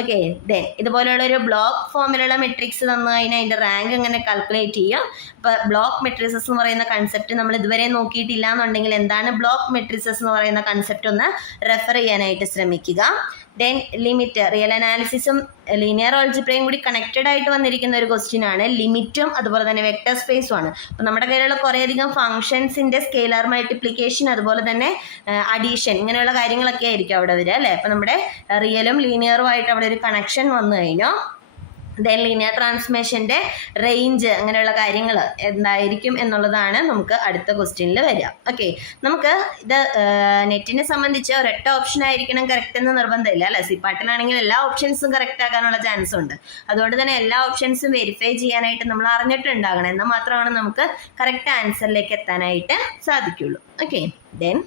ഓക്കെ, ദെൻ ഇതുപോലെയുള്ള ഒരു ബ്ലോക്ക് ഫോമിലുള്ള മെട്രിക്സ് തന്നു കഴിഞ്ഞാൽ അതിൻ്റെ റാങ്ക് എങ്ങനെ കാൽക്കുലേറ്റ് ചെയ്യാം. ഇപ്പോൾ ബ്ലോക്ക് മെട്രിസസ് എന്ന് പറയുന്ന കൺസെപ്റ്റ് നമ്മൾ ഇതുവരെ നോക്കിയിട്ടില്ല എന്നുണ്ടെങ്കിൽ എന്താണ് ബ്ലോക്ക് മെട്രിസസ് എന്ന് പറയുന്ന കൺസെപ്റ്റ് ഒന്ന് റെഫർ ചെയ്യാനായിട്ട് ശ്രമിക്കുക. ദെൻ ലിമിറ്റ്, റിയൽ അനാലിസിസും ലീനിയർ ഓൾജിബ്രയും കൂടി കണക്റ്റഡ് ആയിട്ട് വന്നിരിക്കുന്ന ഒരു ക്വസ്റ്റ്യൻ ആണ്. ലിമിറ്റും അതുപോലെ തന്നെ വെക്ടർ സ്പേസും ആണ്. അപ്പോൾ നമ്മുടെ കയ്യിലുള്ള കുറേയധികം ഫംഗ്ഷൻസിൻ്റെ സ്കെയിലർ മൾട്ടിപ്ലിക്കേഷൻ അതുപോലെ തന്നെ അഡീഷൻ ഇങ്ങനെയുള്ള കാര്യങ്ങളൊക്കെ ആയിരിക്കും അവിടെ വരിക അല്ലേ. അപ്പോൾ നമ്മുടെ റിയലും ലീനിയറും ആയിട്ട് അവിടെ ഒരു കണക്ഷൻ വന്നു കഴിഞ്ഞു. ദെൻ ലീനിയർ ട്രാൻസ്ഫോർമേഷൻ്റെ റേഞ്ച് അങ്ങനെയുള്ള കാര്യങ്ങൾ എന്തായിരിക്കും എന്നുള്ളതാണ് നമുക്ക് അടുത്ത ക്വസ്റ്റ്യനിൽ വരിക. ഓക്കെ, നമുക്ക് ഇത് നെറ്റിനെ സംബന്ധിച്ച് ഒരൊറ്റ ഓപ്ഷൻ ആയിരിക്കണം കറക്റ്റ് എന്ന് നിർബന്ധമില്ല അല്ലേ. സിപ്പാട്ടിനാണെങ്കിൽ എല്ലാ ഓപ്ഷൻസും കറക്റ്റ് ആകാനുള്ള ചാൻസ് ഉണ്ട്. അതുകൊണ്ട് തന്നെ എല്ലാ ഓപ്ഷൻസും വെരിഫൈ ചെയ്യാനായിട്ട് നമ്മൾ അറിഞ്ഞിട്ടുണ്ടാകണം. എന്നാൽ മാത്രമാണ് നമുക്ക് കറക്റ്റ് ആൻസറിലേക്ക് എത്താനായിട്ട് സാധിക്കുള്ളൂ. ഓക്കെ, ദെൻ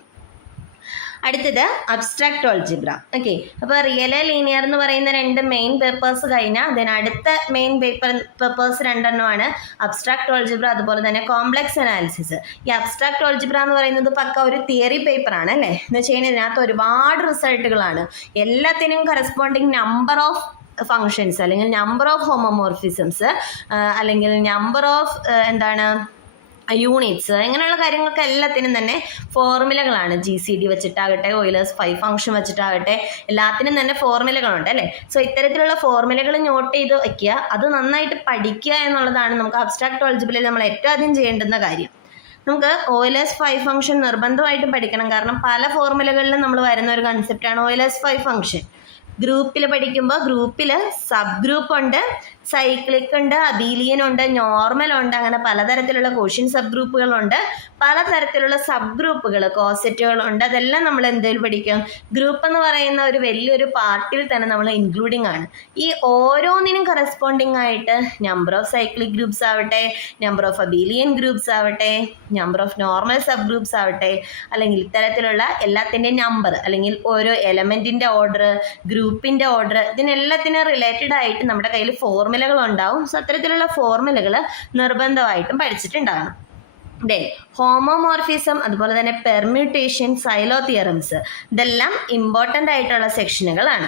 അടുത്തത് അബ്സ്ട്രാക്ട് ഓൾജിബ്ര. ഓക്കെ, അപ്പോൾ റിയൽ ലീനിയർ എന്ന് പറയുന്ന രണ്ട് മെയിൻ പേപ്പേഴ്സ് കഴിഞ്ഞാൽ ദെൻ അടുത്ത മെയിൻ പേപ്പേഴ്സ് രണ്ടെണ്ണമാണ് അബ്സ്ട്രാക്ട് ഓൾജിബ്ര അതുപോലെ തന്നെ കോംപ്ലക്സ് അനാലിസിസ്. ഈ അബ്സ്ട്രാക്ട് ഓൾജിബ്ര എന്ന് പറയുന്നത് പക്ക ഒരു തിയറി പേപ്പറാണ് അല്ലേ. എന്ന് വെച്ച് കഴിഞ്ഞാൽ ഇതിനകത്ത് ഒരുപാട് റിസൾട്ടുകളാണ്. എല്ലാത്തിനും കറസ്പോണ്ടിങ് നമ്പർ ഓഫ് ഫങ്ഷൻസ് അല്ലെങ്കിൽ നമ്പർ ഓഫ് ഹോമോമോർഫിസംസ് അല്ലെങ്കിൽ നമ്പർ ഓഫ് യൂണിറ്റ്സ് ഇങ്ങനെയുള്ള കാര്യങ്ങൾക്ക് എല്ലാത്തിനും തന്നെ ഫോർമുലകളാണ്. GCD വെച്ചിട്ടാകട്ടെ, ഓയിലേഴ്സ് 5 ഫംഗ്ഷൻ വെച്ചിട്ടാകട്ടെ, എല്ലാത്തിനും തന്നെ ഫോർമുലകളുണ്ട് അല്ലേ. സോ ഇത്തരത്തിലുള്ള ഫോർമുലകൾ നോട്ട് ചെയ്ത് വയ്ക്കുക, അത് നന്നായിട്ട് പഠിക്കുക എന്നുള്ളതാണ് നമുക്ക് അബ്സ്ട്രാക്ട് ഓൾജിബ്രയിൽ നമ്മൾ ഏറ്റവും ആദ്യം ചെയ്യേണ്ടുന്ന കാര്യം. നമുക്ക് ഓയിലേഴ്സ് 5 ഫംഗ്ഷൻ നിർബന്ധമായിട്ടും പഠിക്കണം. കാരണം പല ഫോർമുലകളിലും നമ്മൾ വരുന്ന ഒരു കൺസെപ്റ്റാണ് ഓയിലേഴ്സ് 5 ഫംഗ്ഷൻ. ഗ്രൂപ്പിൽ പഠിക്കുമ്പോൾ ഗ്രൂപ്പിൽ സബ് ഗ്രൂപ്പ് ഉണ്ട്, സൈക്ലിക് ഉണ്ട്, അബീലിയൻ ഉണ്ട്, നോർമൽ ഉണ്ട്, അങ്ങനെ പലതരത്തിലുള്ള കോഷ്യൻ സബ് ഗ്രൂപ്പുകളുണ്ട്, പലതരത്തിലുള്ള സബ് ഗ്രൂപ്പുകൾ കോസെറ്റുകളുണ്ട്. അതെല്ലാം നമ്മൾ എന്തെങ്കിലും പഠിക്കും. ഗ്രൂപ്പ് എന്ന് പറയുന്ന ഒരു വലിയൊരു പാർട്ടിൽ തന്നെ നമ്മൾ ഇൻക്ലൂഡിങ് ആണ്. ഈ ഓരോന്നിനും കറസ്പോണ്ടിങ് ആയിട്ട് നമ്പർ ഓഫ് സൈക്ലിക് ഗ്രൂപ്പ്സ് ആവട്ടെ, നമ്പർ ഓഫ് അബീലിയൻ ഗ്രൂപ്പ്സ് ആവട്ടെ, number of normal sub groups ആവട്ടെ, അല്ലെങ്കിൽ ഇത്തരത്തിലുള്ള എല്ലാത്തിൻ്റെയും നമ്പർ അല്ലെങ്കിൽ ഓരോ എലമെൻറ്റിൻ്റെ ഓർഡർ, ഗ്രൂപ്പ് ഗ്രൂപ്പിൻ്റെ ഓർഡർ, ഇതിനെല്ലാത്തിനും റിലേറ്റഡ് ആയിട്ട് നമ്മുടെ കയ്യിൽ ഫോർമുലകൾ ഉണ്ടാവും. സോ അത്തരത്തിലുള്ള ഫോർമുലകൾ നിർബന്ധമായിട്ടും പഠിച്ചിട്ടുണ്ടാകണം. ദെൻ ഹോമോമോർഫിസം, അതുപോലെ തന്നെ പെർമ്യൂട്ടേഷൻ, സൈലോ തിയറംസ്, ഇതെല്ലാം ഇമ്പോർട്ടൻ്റ് ആയിട്ടുള്ള സെക്ഷനുകളാണ്.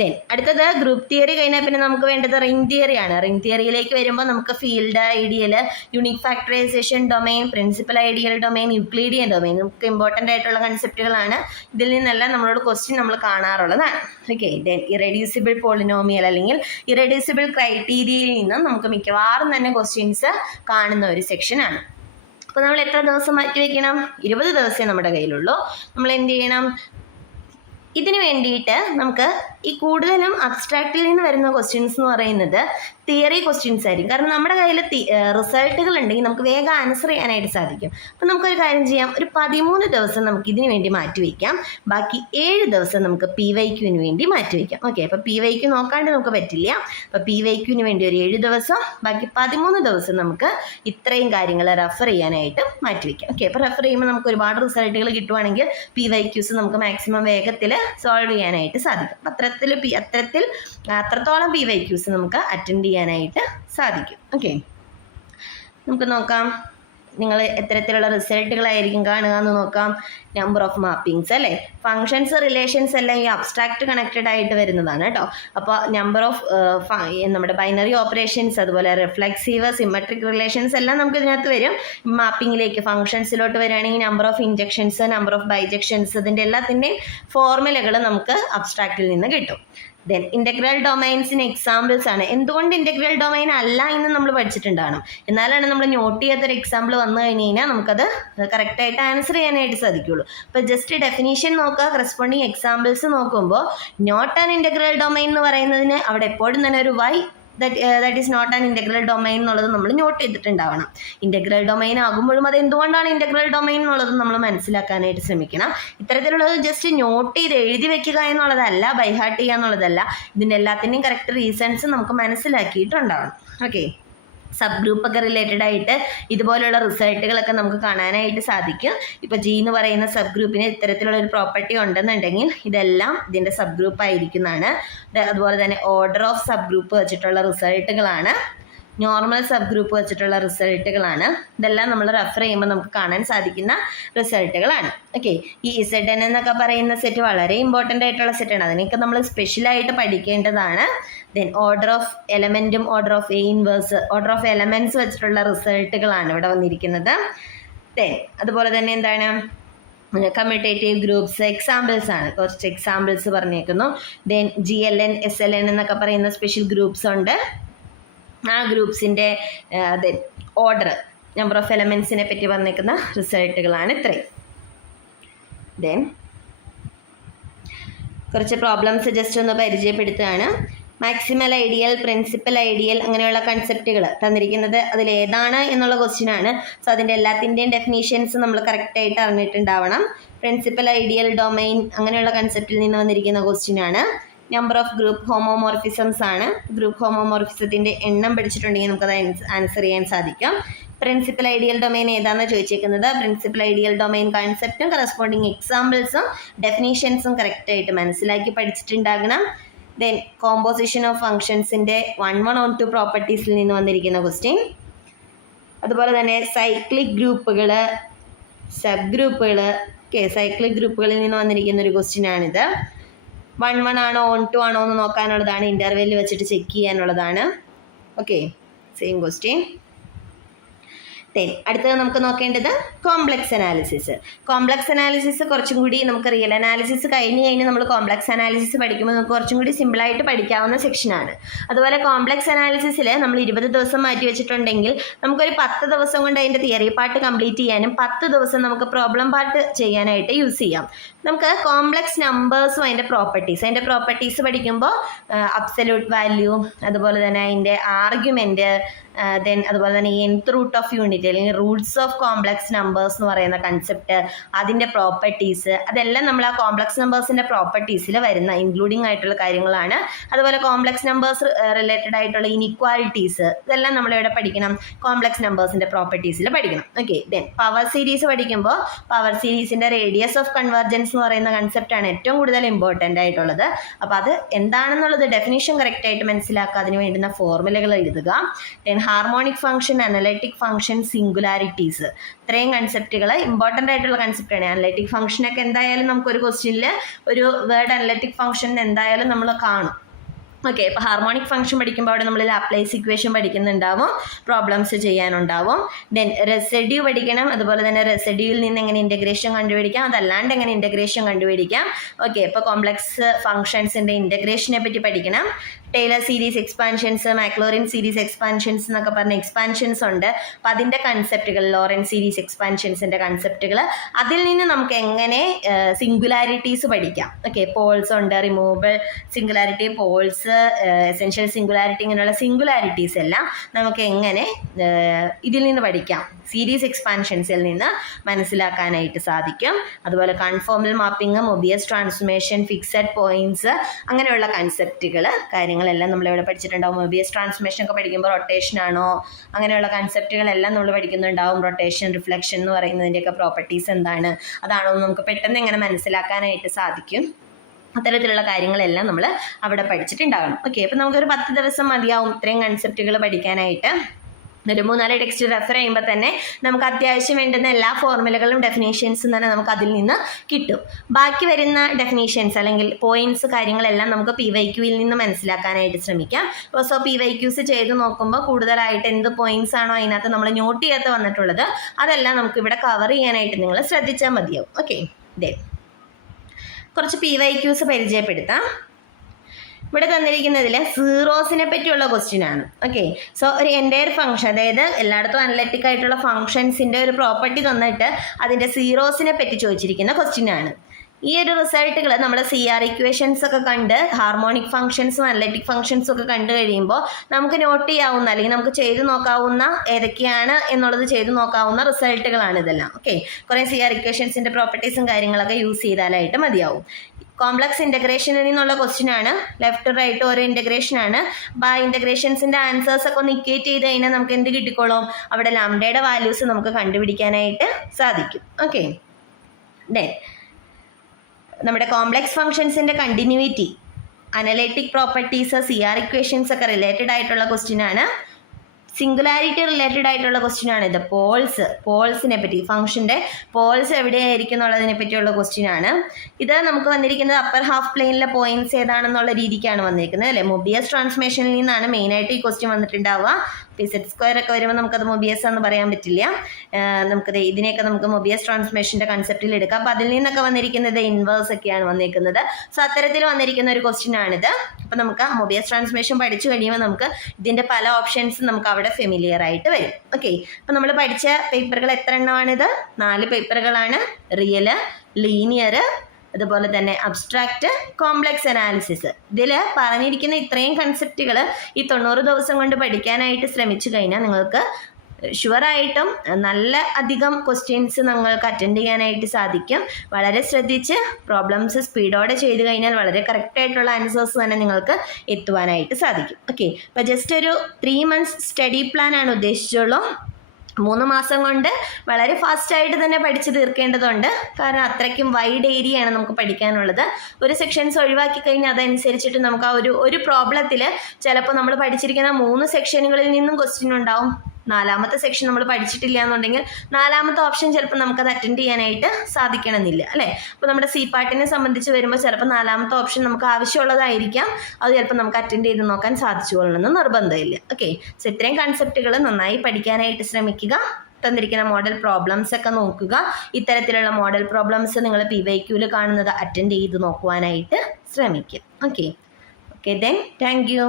ദെൻ അടുത്തത് ഗ്രൂപ്പ് തിയറി കഴിഞ്ഞാൽ പിന്നെ നമുക്ക് വേണ്ടത് റിംഗ് തിയറിയാണ്. റിംഗ് തിയറിയിലേക്ക് വരുമ്പോൾ നമുക്ക് field ideal, unique factorisation domain, principal ideal domain, Euclidean domain, നമുക്ക് ഇമ്പോർട്ടൻ്റ് ആയിട്ടുള്ള കൺസെപ്റ്റുകളാണ്. ഇതിൽ നിന്നെല്ലാം നമ്മളോട് ക്വസ്റ്റ്യൻ നമ്മൾ കാണാറുള്ളതാണ്. ഓക്കെ. ദെൻ ഇറെഡ്യൂസിബിൾ പോളിനോമിയൽ അല്ലെങ്കിൽ ഇറെഡ്യൂസിബിൾ ക്രൈറ്റീരിയയിൽ നിന്നും നമുക്ക് മിക്കവാറും തന്നെ ക്വസ്റ്റ്യൻസ് കാണുന്ന ഒരു സെക്ഷനാണ്. അപ്പോൾ നമ്മൾ എത്ര ദിവസം മാറ്റി വയ്ക്കണം? 20 ദിവസമേ നമ്മുടെ കയ്യിലുള്ളൂ. നമ്മൾ എന്ത് ചെയ്യണം? ഇതിന് വേണ്ടിയിട്ട് നമുക്ക് ഈ കൂടുതലും അബ്സ്ട്രാക്റ്റിൽ നിന്ന് വരുന്ന ക്വസ്റ്റ്യൻസ് എന്ന് പറയുന്നത് തിയറി ക്വസ്റ്റ്യൻസ് ആയിരിക്കും. കാരണം നമ്മുടെ കയ്യിൽ റിസൾട്ടുകൾ ഉണ്ടെങ്കിൽ നമുക്ക് വേഗം ആൻസർ ചെയ്യാനായിട്ട് സാധിക്കും. അപ്പം നമുക്കൊരു കാര്യം ചെയ്യാം, ഒരു 13 ദിവസം നമുക്ക് ഇതിന് വേണ്ടി മാറ്റി വയ്ക്കാം. ബാക്കി 7 ദിവസം നമുക്ക് PYQ വേണ്ടി മാറ്റി വയ്ക്കാം. ഓക്കെ. അപ്പോൾ PYQ നോക്കാണ്ട് നമുക്ക് പറ്റില്ല. അപ്പോൾ PYQ വേണ്ടി ഒരു 7 ദിവസം, ബാക്കി 13 ദിവസം നമുക്ക് ഇത്രയും കാര്യങ്ങൾ റെഫർ ചെയ്യാനായിട്ട് മാറ്റി വയ്ക്കാം. ഓക്കെ. അപ്പോൾ റെഫർ ചെയ്യുമ്പോൾ നമുക്ക് ഒരുപാട് റിസൾട്ടുകൾ കിട്ടുവാണെങ്കിൽ PYQs നമുക്ക് മാക്സിമം വേഗത്തിൽ സോൾവ് ചെയ്യാനായിട്ട് സാധിക്കും. അത്രത്തോളം PYQs നമുക്ക് അറ്റൻഡ് ചെയ്യാനായിട്ട് സാധിക്കും. ഓക്കെ. നമുക്ക് നോക്കാം നിങ്ങൾ എത്തരത്തിലുള്ള റിസൾട്ടുകളായിരിക്കും കാണുക എന്ന് നോക്കാം. നമ്പർ ഓഫ് മാപ്പിങ്സ് അല്ലേ, ഫങ്ഷൻസ്, റിലേഷൻസ് എല്ലാം ഈ അബ്സ്ട്രാക്റ്റ് കണക്റ്റഡ് ആയിട്ട് വരുന്നതാണ് കേട്ടോ. അപ്പോൾ നമ്പർ ഓഫ് നമ്മുടെ ബൈനറി ഓപ്പറേഷൻസ്, അതുപോലെ റിഫ്ലെക്സീവ്, സിമെട്രിക് റിലേഷൻസ് എല്ലാം നമുക്ക് ഇതിനകത്ത് വരും. മാപ്പിങ്ങിലേക്ക് ഫങ്ഷൻസിലോട്ട് വരികയാണെങ്കിൽ number of injections, number of bijections, ഇതിൻ്റെ എല്ലാത്തിൻ്റെയും ഫോർമുലകൾ നമുക്ക് അബ്സ്ട്രാക്റ്റിൽ നിന്ന് കിട്ടും. ദെൻ ഇൻ്റഗ്രൽ ഡൊമൈൻസിന് എക്സാമ്പിൾസ് ആണ്. എന്തുകൊണ്ട് ഇൻ്റഗ്രൽ ഡൊമൈൻ അല്ല എന്ന് നമ്മൾ പഠിച്ചിട്ടുണ്ടാകണം. എന്നാലാണ് നമ്മൾ നോട്ട് ചെയ്യാത്തൊരു എക്സാമ്പിൾ വന്നു കഴിഞ്ഞ് കഴിഞ്ഞാൽ നമുക്കത് കറക്റ്റായിട്ട് ആൻസർ ചെയ്യാനായിട്ട് സാധിക്കുള്ളൂ. അപ്പോൾ ജസ്റ്റ് ഡെഫിനീഷൻ നോക്കുക, കറസ്പോണ്ടിങ് എക്സാമ്പിൾസ് നോക്കുമ്പോൾ നോട്ട് ആൻ ഇൻ്റഗ്രൽ ഡൊമൈൻ എന്ന് പറയുന്നതിന് അവിടെ എപ്പോഴും തന്നെ ഒരു why that is not an integral domain എന്നുള്ളത് നമ്മൾ നോട്ട് ചെയ്തിട്ടുണ്ടാവണം. ഇൻ്റഗ്രൽ ഡൊമൈൻ ആകുമ്പോഴും അത് എന്തുകൊണ്ടാണ് ഇൻ്റഗ്രൽ ഡൊമൈൻ എന്നുള്ളത് നമ്മൾ മനസ്സിലാക്കാനായിട്ട് ശ്രമിക്കണം. ഇത്തരത്തിലുള്ളത് ജസ്റ്റ് നോട്ട് ചെയ്ത് എഴുതി വെക്കുക എന്നുള്ളതല്ല, ബൈഹാർട്ട് ചെയ്യുക എന്നുള്ളതല്ല. ഇതിൻ്റെ എല്ലാത്തിൻ്റെയും കറക്റ്റ് റീസൺസ് നമുക്ക് മനസ്സിലാക്കിയിട്ടുണ്ടാവണം. ഓക്കെ. സബ് ഗ്രൂപ്പൊക്കെ റിലേറ്റഡ് ആയിട്ട് ഇതുപോലുള്ള റിസൾട്ടുകളൊക്കെ നമുക്ക് കാണാനായിട്ട് സാധിക്കും. ഇപ്പോൾ G എന്ന് പറയുന്ന സബ് ഗ്രൂപ്പിന് ഇത്തരത്തിലുള്ളൊരു പ്രോപ്പർട്ടി ഉണ്ടെന്നുണ്ടെങ്കിൽ ഇതെല്ലാം ഇതിൻ്റെ സബ് ഗ്രൂപ്പ് ആയിരിക്കുന്നതാണ്. അതുപോലെ തന്നെ ഓർഡർ ഓഫ് സബ് ഗ്രൂപ്പ് വെച്ചിട്ടുള്ള റിസൾട്ടുകളാണ്, നോർമൽ സബ് ഗ്രൂപ്പ് വെച്ചിട്ടുള്ള റിസൾട്ടുകളാണ്. ഇതെല്ലാം നമ്മൾ റെഫർ ചെയ്യുമ്പോൾ നമുക്ക് കാണാൻ സാധിക്കുന്ന റിസൾട്ടുകളാണ്. ഓക്കെ. ഈ ZN എന്നൊക്കെ പറയുന്ന സെറ്റ് വളരെ ഇമ്പോർട്ടൻ്റ് ആയിട്ടുള്ള സെറ്റാണ്. അതിനൊക്കെ നമ്മൾ സ്പെഷ്യലായിട്ട് പഠിക്കേണ്ടതാണ്. ദെൻ ഓർഡർ ഓഫ് എലമെൻറ്റും order of A inverse, order of elements വെച്ചിട്ടുള്ള റിസൾട്ടുകളാണ് ഇവിടെ വന്നിരിക്കുന്നത്. ദെൻ അതുപോലെ തന്നെ എന്താണ് കമ്മ്യൂട്ടേറ്റീവ് ഗ്രൂപ്പ്സ്, എക്സാമ്പിൾസ് ആണ്, കുറച്ച് എക്സാമ്പിൾസ് പറഞ്ഞേക്കുന്നു. ദെൻ GLN, SLN എന്നൊക്കെ പറയുന്ന സ്പെഷ്യൽ ഗ്രൂപ്പ്സ് ഉണ്ട്. ആ ഗ്രൂപ്പ്സിൻ്റെ ഓർഡർ, നമ്പർ ഓഫ് എലമെൻസിനെ പറ്റി വന്നിരിക്കുന്ന റിസൾട്ടുകളാണ് ഇത്രയും. ദെൻ കുറച്ച് പ്രോബ്ലംസ് ജസ്റ്റ് ഒന്ന് പരിചയപ്പെടുത്തുകയാണ്. മാക്സിമൽ ഐഡിയൽ, പ്രിൻസിപ്പൽ ഐഡിയൽ, അങ്ങനെയുള്ള കൺസെപ്റ്റുകൾ തന്നിരിക്കുന്നത് അതിലേതാണ് എന്നുള്ള ക്വസ്റ്റ്യനാണ്. സോ അതിൻ്റെ എല്ലാത്തിൻ്റെയും ഡെഫിനീഷൻസ് നമ്മൾ കറക്റ്റായിട്ട് അറിഞ്ഞിട്ടുണ്ടാവണം. പ്രിൻസിപ്പൽ ഐഡിയൽ ഡൊമൈൻ അങ്ങനെയുള്ള കൺസെപ്റ്റിൽ നിന്ന് വന്നിരിക്കുന്ന ക്വസ്റ്റ്യനാണ്. നമ്പർ ഓഫ് ഗ്രൂപ്പ് ഹോമോമോർഫിസംസ് ആണ്. ഗ്രൂപ്പ് ഹോമോമോർഫിസത്തിൻ്റെ എണ്ണം പഠിച്ചിട്ടുണ്ടെങ്കിൽ നമുക്കത് ആൻസർ ചെയ്യാൻ സാധിക്കും. പ്രിൻസിപ്പൽ ഐഡിയൽ ഡൊമൈൻ ഏതാണെന്ന് ചോദിച്ചേക്കുന്നത്. പ്രിൻസിപ്പൽ ഐഡിയൽ ഡൊമൈൻ കൺസെപ്റ്റും കറസ്പോണ്ടിങ് എക്സാമ്പിൾസും ഡെഫിനീഷൻസും കറക്റ്റായിട്ട് മനസ്സിലാക്കി പഠിച്ചിട്ടുണ്ടാകണം. ദെൻ കോമ്പോസിഷൻ ഓഫ് ഫങ്ഷൻസിൻ്റെ 1, 1 on 2 പ്രോപ്പർട്ടീസിൽ നിന്ന് വന്നിരിക്കുന്ന ക്വസ്റ്റ്യൻ. അതുപോലെ തന്നെ സൈക്ലിക് ഗ്രൂപ്പുകൾ, സബ് ഗ്രൂപ്പുകൾ, സൈക്ലിക് ഗ്രൂപ്പുകളിൽ നിന്ന് വന്നിരിക്കുന്ന ഒരു ക്വസ്റ്റ്യനാണിത്. 1, 1 ആണോ 1, 2 ആണോ എന്ന് നോക്കാനുള്ളതാണ്, ഇൻ്റർവെല്ലിൽ വെച്ചിട്ട് ചെക്ക് ചെയ്യാനുള്ളതാണ്. ഓക്കെ. Same question. അടുത്തത് നമുക്ക് നോക്കേണ്ടത് കോംപ്ലക്സ് അനാലിസിസ്. കോംപ്ലക്സ് അനാലിസിസ് കുറച്ചും കൂടി നമുക്ക് റിയൽ അനാലിസിസ് കഴിഞ്ഞ് നമ്മൾ കോംപ്ലക്സ് അനാലിസിസ് പഠിക്കുമ്പോൾ നമുക്ക് കുറച്ചും കൂടി സിമ്പിളായിട്ട് പഠിക്കാവുന്ന സെക്ഷനാണ്. അതുപോലെ കോംപ്ലക്സ് അനാലിസിസിൽ നമ്മൾ 20 ദിവസം മാറ്റി വെച്ചിട്ടുണ്ടെങ്കിൽ നമുക്കൊരു 10 ദിവസം കൊണ്ട് അതിൻ്റെ തിയറി പാർട്ട് കംപ്ലീറ്റ് ചെയ്യാനും 10 ദിവസം നമുക്ക് പ്രോബ്ലം പാർട്ട് ചെയ്യാനായിട്ട് യൂസ് ചെയ്യാം. നമുക്ക് കോംപ്ലക്സ് നമ്പേഴ്സും അതിൻ്റെ പ്രോപ്പർട്ടീസ് പഠിക്കുമ്പോൾ അബ്സല്യൂട്ട് വാല്യൂ, അതുപോലെ തന്നെ അതിൻ്റെ ആർഗ്യുമെൻറ്റ്, ദെൻ അതുപോലെ തന്നെ nth റൂട്ട് ഓഫ് യൂണിറ്റ് അല്ലെങ്കിൽ റൂട്ട്സ് ഓഫ് കോംപ്ലക്സ് നമ്പേഴ്സ് എന്ന് പറയുന്ന കൺസെപ്റ്റ്, അതിൻ്റെ പ്രോപ്പർട്ടീസ്, അതെല്ലാം നമ്മൾ ആ കോംപ്ലക്സ് നമ്പേഴ്സിൻ്റെ പ്രോപ്പർട്ടീസിൽ വരുന്ന ഇൻക്ലൂഡിങ് ആയിട്ടുള്ള കാര്യങ്ങളാണ്. അതുപോലെ കോംപ്ലക്സ് നമ്പേഴ്സ് റിലേറ്റഡ് ആയിട്ടുള്ള ഇനിക്വാലിറ്റീസ്, ഇതെല്ലാം നമ്മളിവിടെ പഠിക്കണം, കോംപ്ലക്സ് നമ്പേഴ്സിൻ്റെ പ്രോപ്പർട്ടീസിൽ പഠിക്കണം. ഓക്കെ, ദെൻ പവർ സീരീസ് പഠിക്കുമ്പോൾ പവർ സീരീസിൻ്റെ റേഡിയസ് ഓഫ് കൺവെർജൻസ് എന്ന് പറയുന്ന കൺസെപ്റ്റാണ് ഏറ്റവും കൂടുതൽ ഇമ്പോർട്ടൻ്റ് ആയിട്ടുള്ളത്. അപ്പോൾ അത് എന്താണെന്നുള്ളത് ഡെഫിനിഷൻ കറക്റ്റ് ആയിട്ട് മനസ്സിലാക്കുക, അതിന് വേണ്ടുന്ന ഫോർമുലകൾ എഴുതുക. Then harmonic function, analytic function, singularities, ഇത്രയും കൺസെപ്റ്റുകൾ ഇമ്പോർട്ടൻ്റ് ആയിട്ടുള്ള കൺസെപ്റ്റാണ്. അനലറ്റിക് ഫംഗ്ഷനൊക്കെ എന്തായാലും നമുക്കൊരു ക്വസ്റ്റ്യനിൽ ഒരു വേർഡ് അനലറ്റിക് ഫംഗ്ഷൻ എന്തായാലും നമ്മൾ കാണും. ഓക്കെ, ഇപ്പോൾ ഹാർമോണിക് ഫംഗ്ഷൻ പഠിക്കുമ്പോൾ അവിടെ നമ്മൾ ലാപ്ലേസ് ഇക്വേഷൻ പഠിക്കുന്നുണ്ടാവും, പ്രോബ്ലംസ് ചെയ്യാനുണ്ടാവും. ദെൻ റെസിഡ്യൂ പഠിക്കണം, അതുപോലെ തന്നെ റെസിഡ്യൂവിൽ നിന്ന് എങ്ങനെ ഇൻ്റഗ്രേഷൻ കണ്ടുപിടിക്കാം, അതല്ലാണ്ട് എങ്ങനെ ഇൻ്റഗ്രേഷൻ കണ്ടുപിടിക്കാം. ഓക്കെ, ഇപ്പോൾ കോംപ്ലക്സ് ഫംഗ്ഷൻസിൻ്റെ ഇൻ്റഗ്രേഷനെ പറ്റി പഠിക്കണം. Taylor series expansions, Maclaurin series expansions എന്നൊക്കെ പറഞ്ഞ എക്സ്പാൻഷൻസ് ഉണ്ട്. അപ്പം അതിൻ്റെ കൺസെപ്റ്റുകൾ, ലോറൻസ് സീരീസ് എക്സ്പാൻഷൻസിൻ്റെ കൺസെപ്റ്റുകൾ, അതിൽ നിന്ന് നമുക്ക് എങ്ങനെ സിംഗുലാരിറ്റീസ് പഠിക്കാം. ഓക്കെ, പോൾസ് ഉണ്ട്, removable singularity, poles, essential singularity, ഇങ്ങനെയുള്ള സിംഗുലാരിറ്റീസ് എല്ലാം നമുക്ക് എങ്ങനെ ഇതിൽ നിന്ന് പഠിക്കാം, സീരീസ് എക്സ്പാൻഷൻസിൽ നിന്ന് മനസ്സിലാക്കാനായിട്ട് സാധിക്കും. അതുപോലെ conformal mapping, Mobius transformation, fixed points, അങ്ങനെയുള്ള കൺസെപ്റ്റുകൾ, കാര്യങ്ങളെല്ലാം നമ്മളിവിടെ പഠിച്ചിട്ടുണ്ടാവും. മൊബിയസ് ട്രാൻസ്ഫോർമേഷൻ ഒക്കെ പഠിക്കുമ്പോൾ റൊട്ടേഷൻ ആണോ, അങ്ങനെയുള്ള കൺസെപ്റ്റുകളെല്ലാം നമ്മൾ പഠിക്കുന്നുണ്ടാവും. റൊട്ടേഷൻ, റിഫ്ലക്ഷൻ എന്ന് പറയുന്നതിൻ്റെയൊക്കെ പ്രോപ്പർട്ടീസ് എന്താണ്, അതാണോ നമുക്ക് പെട്ടെന്ന് എങ്ങനെ മനസ്സിലാക്കാനായിട്ട് സാധിക്കും. അത്തരത്തിലുള്ള കാര്യങ്ങളെല്ലാം നമ്മൾ അവിടെ പഠിച്ചിട്ടുണ്ടാകണം. ഓക്കെ, അപ്പോൾ നമുക്കൊരു 10 ദിവസം മതിയാവും ഇത്രയും കൺസെപ്റ്റുകൾ പഠിക്കാനായിട്ട്. ഒരു 3-4 ടെക്സ്റ്റ് റെഫർ ചെയ്യുമ്പോൾ തന്നെ നമുക്ക് അത്യാവശ്യം വേണ്ടുന്ന എല്ലാ ഫോർമുലകളും ഡെഫിനേഷൻസും തന്നെ നമുക്ക് അതിൽ നിന്ന് കിട്ടും. ബാക്കി വരുന്ന ഡെഫിനേഷൻസ് അല്ലെങ്കിൽ പോയിന്റ്സ് കാര്യങ്ങളെല്ലാം നമുക്ക് PYQയിൽ നിന്ന് മനസ്സിലാക്കാനായിട്ട് ശ്രമിക്കാം. സോ PYQs ചെയ്ത് നോക്കുമ്പോൾ കൂടുതലായിട്ട് എന്ത് പോയിന്റ്സ് ആണോ അതിനകത്ത് നമ്മൾ നോട്ട് ചെയ്യാത്ത വന്നിട്ടുള്ളത് അതെല്ലാം നമുക്ക് ഇവിടെ കവർ ചെയ്യാനായിട്ട് നിങ്ങൾ ശ്രദ്ധിച്ചാൽ മതിയാവും. ഓക്കെ, ഇതേ കുറച്ച് PYQs പരിചയപ്പെടുത്താം. ഇവിടെ തന്നിരിക്കുന്നതിൽ സീറോസിനെ പറ്റിയുള്ള ക്വസ്റ്റ്യൻ ആണ്. ഓക്കെ, സോ ഒരു എൻ്റയർ ഫംഗ്ഷൻ, അതായത് എല്ലായിടത്തും അനലറ്റിക് ആയിട്ടുള്ള ഫംഗ്ഷൻസിൻ്റെ ഒരു പ്രോപ്പർട്ടി തന്നിട്ട് അതിൻ്റെ സീറോസിനെ പറ്റി ചോദിച്ചിരിക്കുന്ന ക്വസ്റ്റ്യൻ ആണ്. ഈ ഒരു റിസൾട്ടുകൾ നമ്മൾ CR ഇക്വേഷൻസ് ഒക്കെ കണ്ട് ഹാർമോണിക് ഫംഗ്ഷൻസും അനലറ്റിക് ഫംഗ്ഷൻസും ഒക്കെ കണ്ടു കഴിയുമ്പോൾ നമുക്ക് നോട്ട് ചെയ്യാവുന്ന അല്ലെങ്കിൽ നമുക്ക് ചെയ്തു നോക്കാവുന്ന ഏതൊക്കെയാണ് എന്നുള്ളത് ചെയ്തു നോക്കാവുന്ന റിസൾട്ടുകളാണ് ഇതെല്ലാം. ഓക്കെ, കുറേ CR ഇക്വേഷൻസിൻ്റെ പ്രോപ്പർട്ടീസും കാര്യങ്ങളൊക്കെ യൂസ് ചെയ്താലായിട്ട് മതിയാവും. കോംപ്ലക്സ് ഇൻ്റഗ്രേഷനിൽ നിന്നുള്ള ക്വസ്റ്റ്യൻ ആണ്. ലെഫ്റ്റ് ടു റൈറ്റ് ഓരോ ഇൻ്റഗ്രേഷൻ ആണ്. അപ്പോൾ ആ ഇൻ്റഗ്രേഷൻസിൻ്റെ ആൻസേഴ്സ് ഒക്കെ ഒന്ന് ഇക്വേറ്റ് ചെയ്ത് കഴിഞ്ഞാൽ നമുക്ക് എന്ത് കിട്ടിക്കോളും, അവിടെ ലാംഡയുടെ വാല്യൂസ് നമുക്ക് കണ്ടുപിടിക്കാനായിട്ട് സാധിക്കും. ഓക്കെ, ദെൻ നമ്മുടെ കോംപ്ലക്സ് ഫംഗ്ഷൻസിൻ്റെ continuity, analytic properties, CR equations ഒക്കെ റിലേറ്റഡ് ആയിട്ടുള്ള ക്വസ്റ്റ്യൻ ആണ്. സിംഗുലാരിറ്റി റിലേറ്റഡ് ആയിട്ടുള്ള ക്വസ്റ്റ്യൻ ആണ് ഇത്. പോൾസിനെ പറ്റി, ഫംഗ്ഷൻ്റെ പോൾസ് എവിടെയായിരിക്കും എന്നുള്ളതിനെ പറ്റിയുള്ള ക്വസ്റ്റ്യൻ ആണ്. ഇത് നമുക്ക് വന്നിരിക്കുന്നത് അപ്പർ ഹാഫ് പ്ലെയിനിലെ പോയിന്റ്സ് ഏതാണെന്നുള്ള രീതിക്കാണ് വന്നിരിക്കുന്നത് അല്ലേ. മൊബിയസ് ട്രാൻസ്ഫോർമേഷനിൽ നിന്നാണ് മെയിനായിട്ട് ഈ ക്വസ്റ്റ്യൻ വന്നിട്ടുണ്ടാവുക. Z സ്ക്വയർ ഒക്കെ വരുമ്പോൾ നമുക്കത് മൊബിയസ് എന്ന് പറയാൻ പറ്റില്ല. നമുക്കത് ഇതിനെയൊക്കെ നമുക്ക് മൊബിയസ് ട്രാൻസ്ഫോർമേഷൻ്റെ കൺസെപ്റ്റിൽ എടുക്കാം. അപ്പോൾ അതിൽ നിന്നൊക്കെ വന്നിരിക്കുന്നത് ഇൻവേഴ്സ് ഒക്കെയാണ് വന്നിരിക്കുന്നത്. സോ അത്തരത്തിൽ വന്നിരിക്കുന്ന ഒരു ക്വസ്റ്റ്യൻ ആണിത്. അപ്പോൾ നമുക്ക് മൊബിയസ് ട്രാൻസ്ഫോർമേഷൻ പഠിച്ചു കഴിയുമ്പോൾ നമുക്ക് ഇതിൻ്റെ പല ഓപ്ഷൻസ് നമുക്ക് അവിടെ ഫെമിലിയർ ആയിട്ട് വരും. ഓക്കെ, അപ്പോൾ നമ്മൾ പഠിച്ച പേപ്പറുകൾ എത്ര എണ്ണമാണിത്? 4 പേപ്പറുകളാണ്. റിയൽ, ലീനിയർ, അതുപോലെ തന്നെ അബ്സ്ട്രാക്റ്റ്, കോംപ്ലക്സ് അനാലിസിസ്. ഇതിൽ പറഞ്ഞിരിക്കുന്ന ഇത്രയും കൺസെപ്റ്റുകൾ ഈ 90 ദിവസം കൊണ്ട് പഠിക്കാനായിട്ട് ശ്രമിച്ചു കഴിഞ്ഞാൽ നിങ്ങൾക്ക് ഷുവറായിട്ടും നല്ല അധികം ക്വസ്റ്റ്യൻസ് നിങ്ങൾക്ക് അറ്റൻഡ് ചെയ്യാനായിട്ട് സാധിക്കും. വളരെ ശ്രദ്ധിച്ച് പ്രോബ്ലംസ് സ്പീഡോടെ ചെയ്ത് കഴിഞ്ഞാൽ വളരെ കറക്റ്റായിട്ടുള്ള ആൻസേഴ്സ് തന്നെ നിങ്ങൾക്ക് എത്തുവാനായിട്ട് സാധിക്കും. ഓക്കെ, അപ്പോൾ ജസ്റ്റ് ഒരു 3 months സ്റ്റഡി പ്ലാൻ ആണ് ഉദ്ദേശിച്ചുള്ളൂ. 3 മാസം കൊണ്ട് വളരെ ഫാസ്റ്റായിട്ട് തന്നെ പഠിച്ചു തീർക്കേണ്ടതുണ്ട്. കാരണം അത്രയ്ക്കും വൈഡ് ഏരിയയാണ് നമുക്ക് പഠിക്കാനുള്ളത്. ഒരു സെക്ഷൻസ് ഒഴിവാക്കി കഴിഞ്ഞാൽ അതനുസരിച്ചിട്ട് നമുക്ക് ആ ഒരു പ്രോബ്ലത്തിൽ ചിലപ്പോൾ നമ്മൾ പഠിച്ചിരിക്കുന്ന 3 സെക്ഷനുകളിൽ നിന്നും ക്വസ്റ്റ്യൻ ഉണ്ടാവും. 4ാമത്തെ സെക്ഷൻ നമ്മൾ പഠിച്ചിട്ടില്ല എന്നുണ്ടെങ്കിൽ 4ാമത്തെ ഓപ്ഷൻ ചിലപ്പോൾ നമുക്കത് അറ്റൻഡ് ചെയ്യാനായിട്ട് സാധിക്കണമെന്നില്ല അല്ലേ. അപ്പോൾ നമ്മുടെ പാർട്ടിനെ സംബന്ധിച്ച് വരുമ്പോൾ ചിലപ്പോൾ 4ാമത്തെ ഓപ്ഷൻ നമുക്ക് ആവശ്യമുള്ളതായിരിക്കാം. അത് ചിലപ്പോൾ നമുക്ക് അറ്റൻഡ് ചെയ്ത് നോക്കാൻ സാധിച്ചു കൊള്ളണമെന്ന് നിർബന്ധമില്ല. ഓക്കെ, സോ ഇത്രയും കൺസെപ്റ്റുകൾ നന്നായി പഠിക്കാനായിട്ട് ശ്രമിക്കുക. തന്നിരിക്കുന്ന മോഡൽ പ്രോബ്ലംസ് ഒക്കെ നോക്കുക. ഇത്തരത്തിലുള്ള മോഡൽ പ്രോബ്ലംസ് നിങ്ങൾ PYQയിൽ കാണുന്നത് അറ്റൻഡ് ചെയ്ത് നോക്കുവാനായിട്ട് ശ്രമിക്കുക. Okay, then thank you.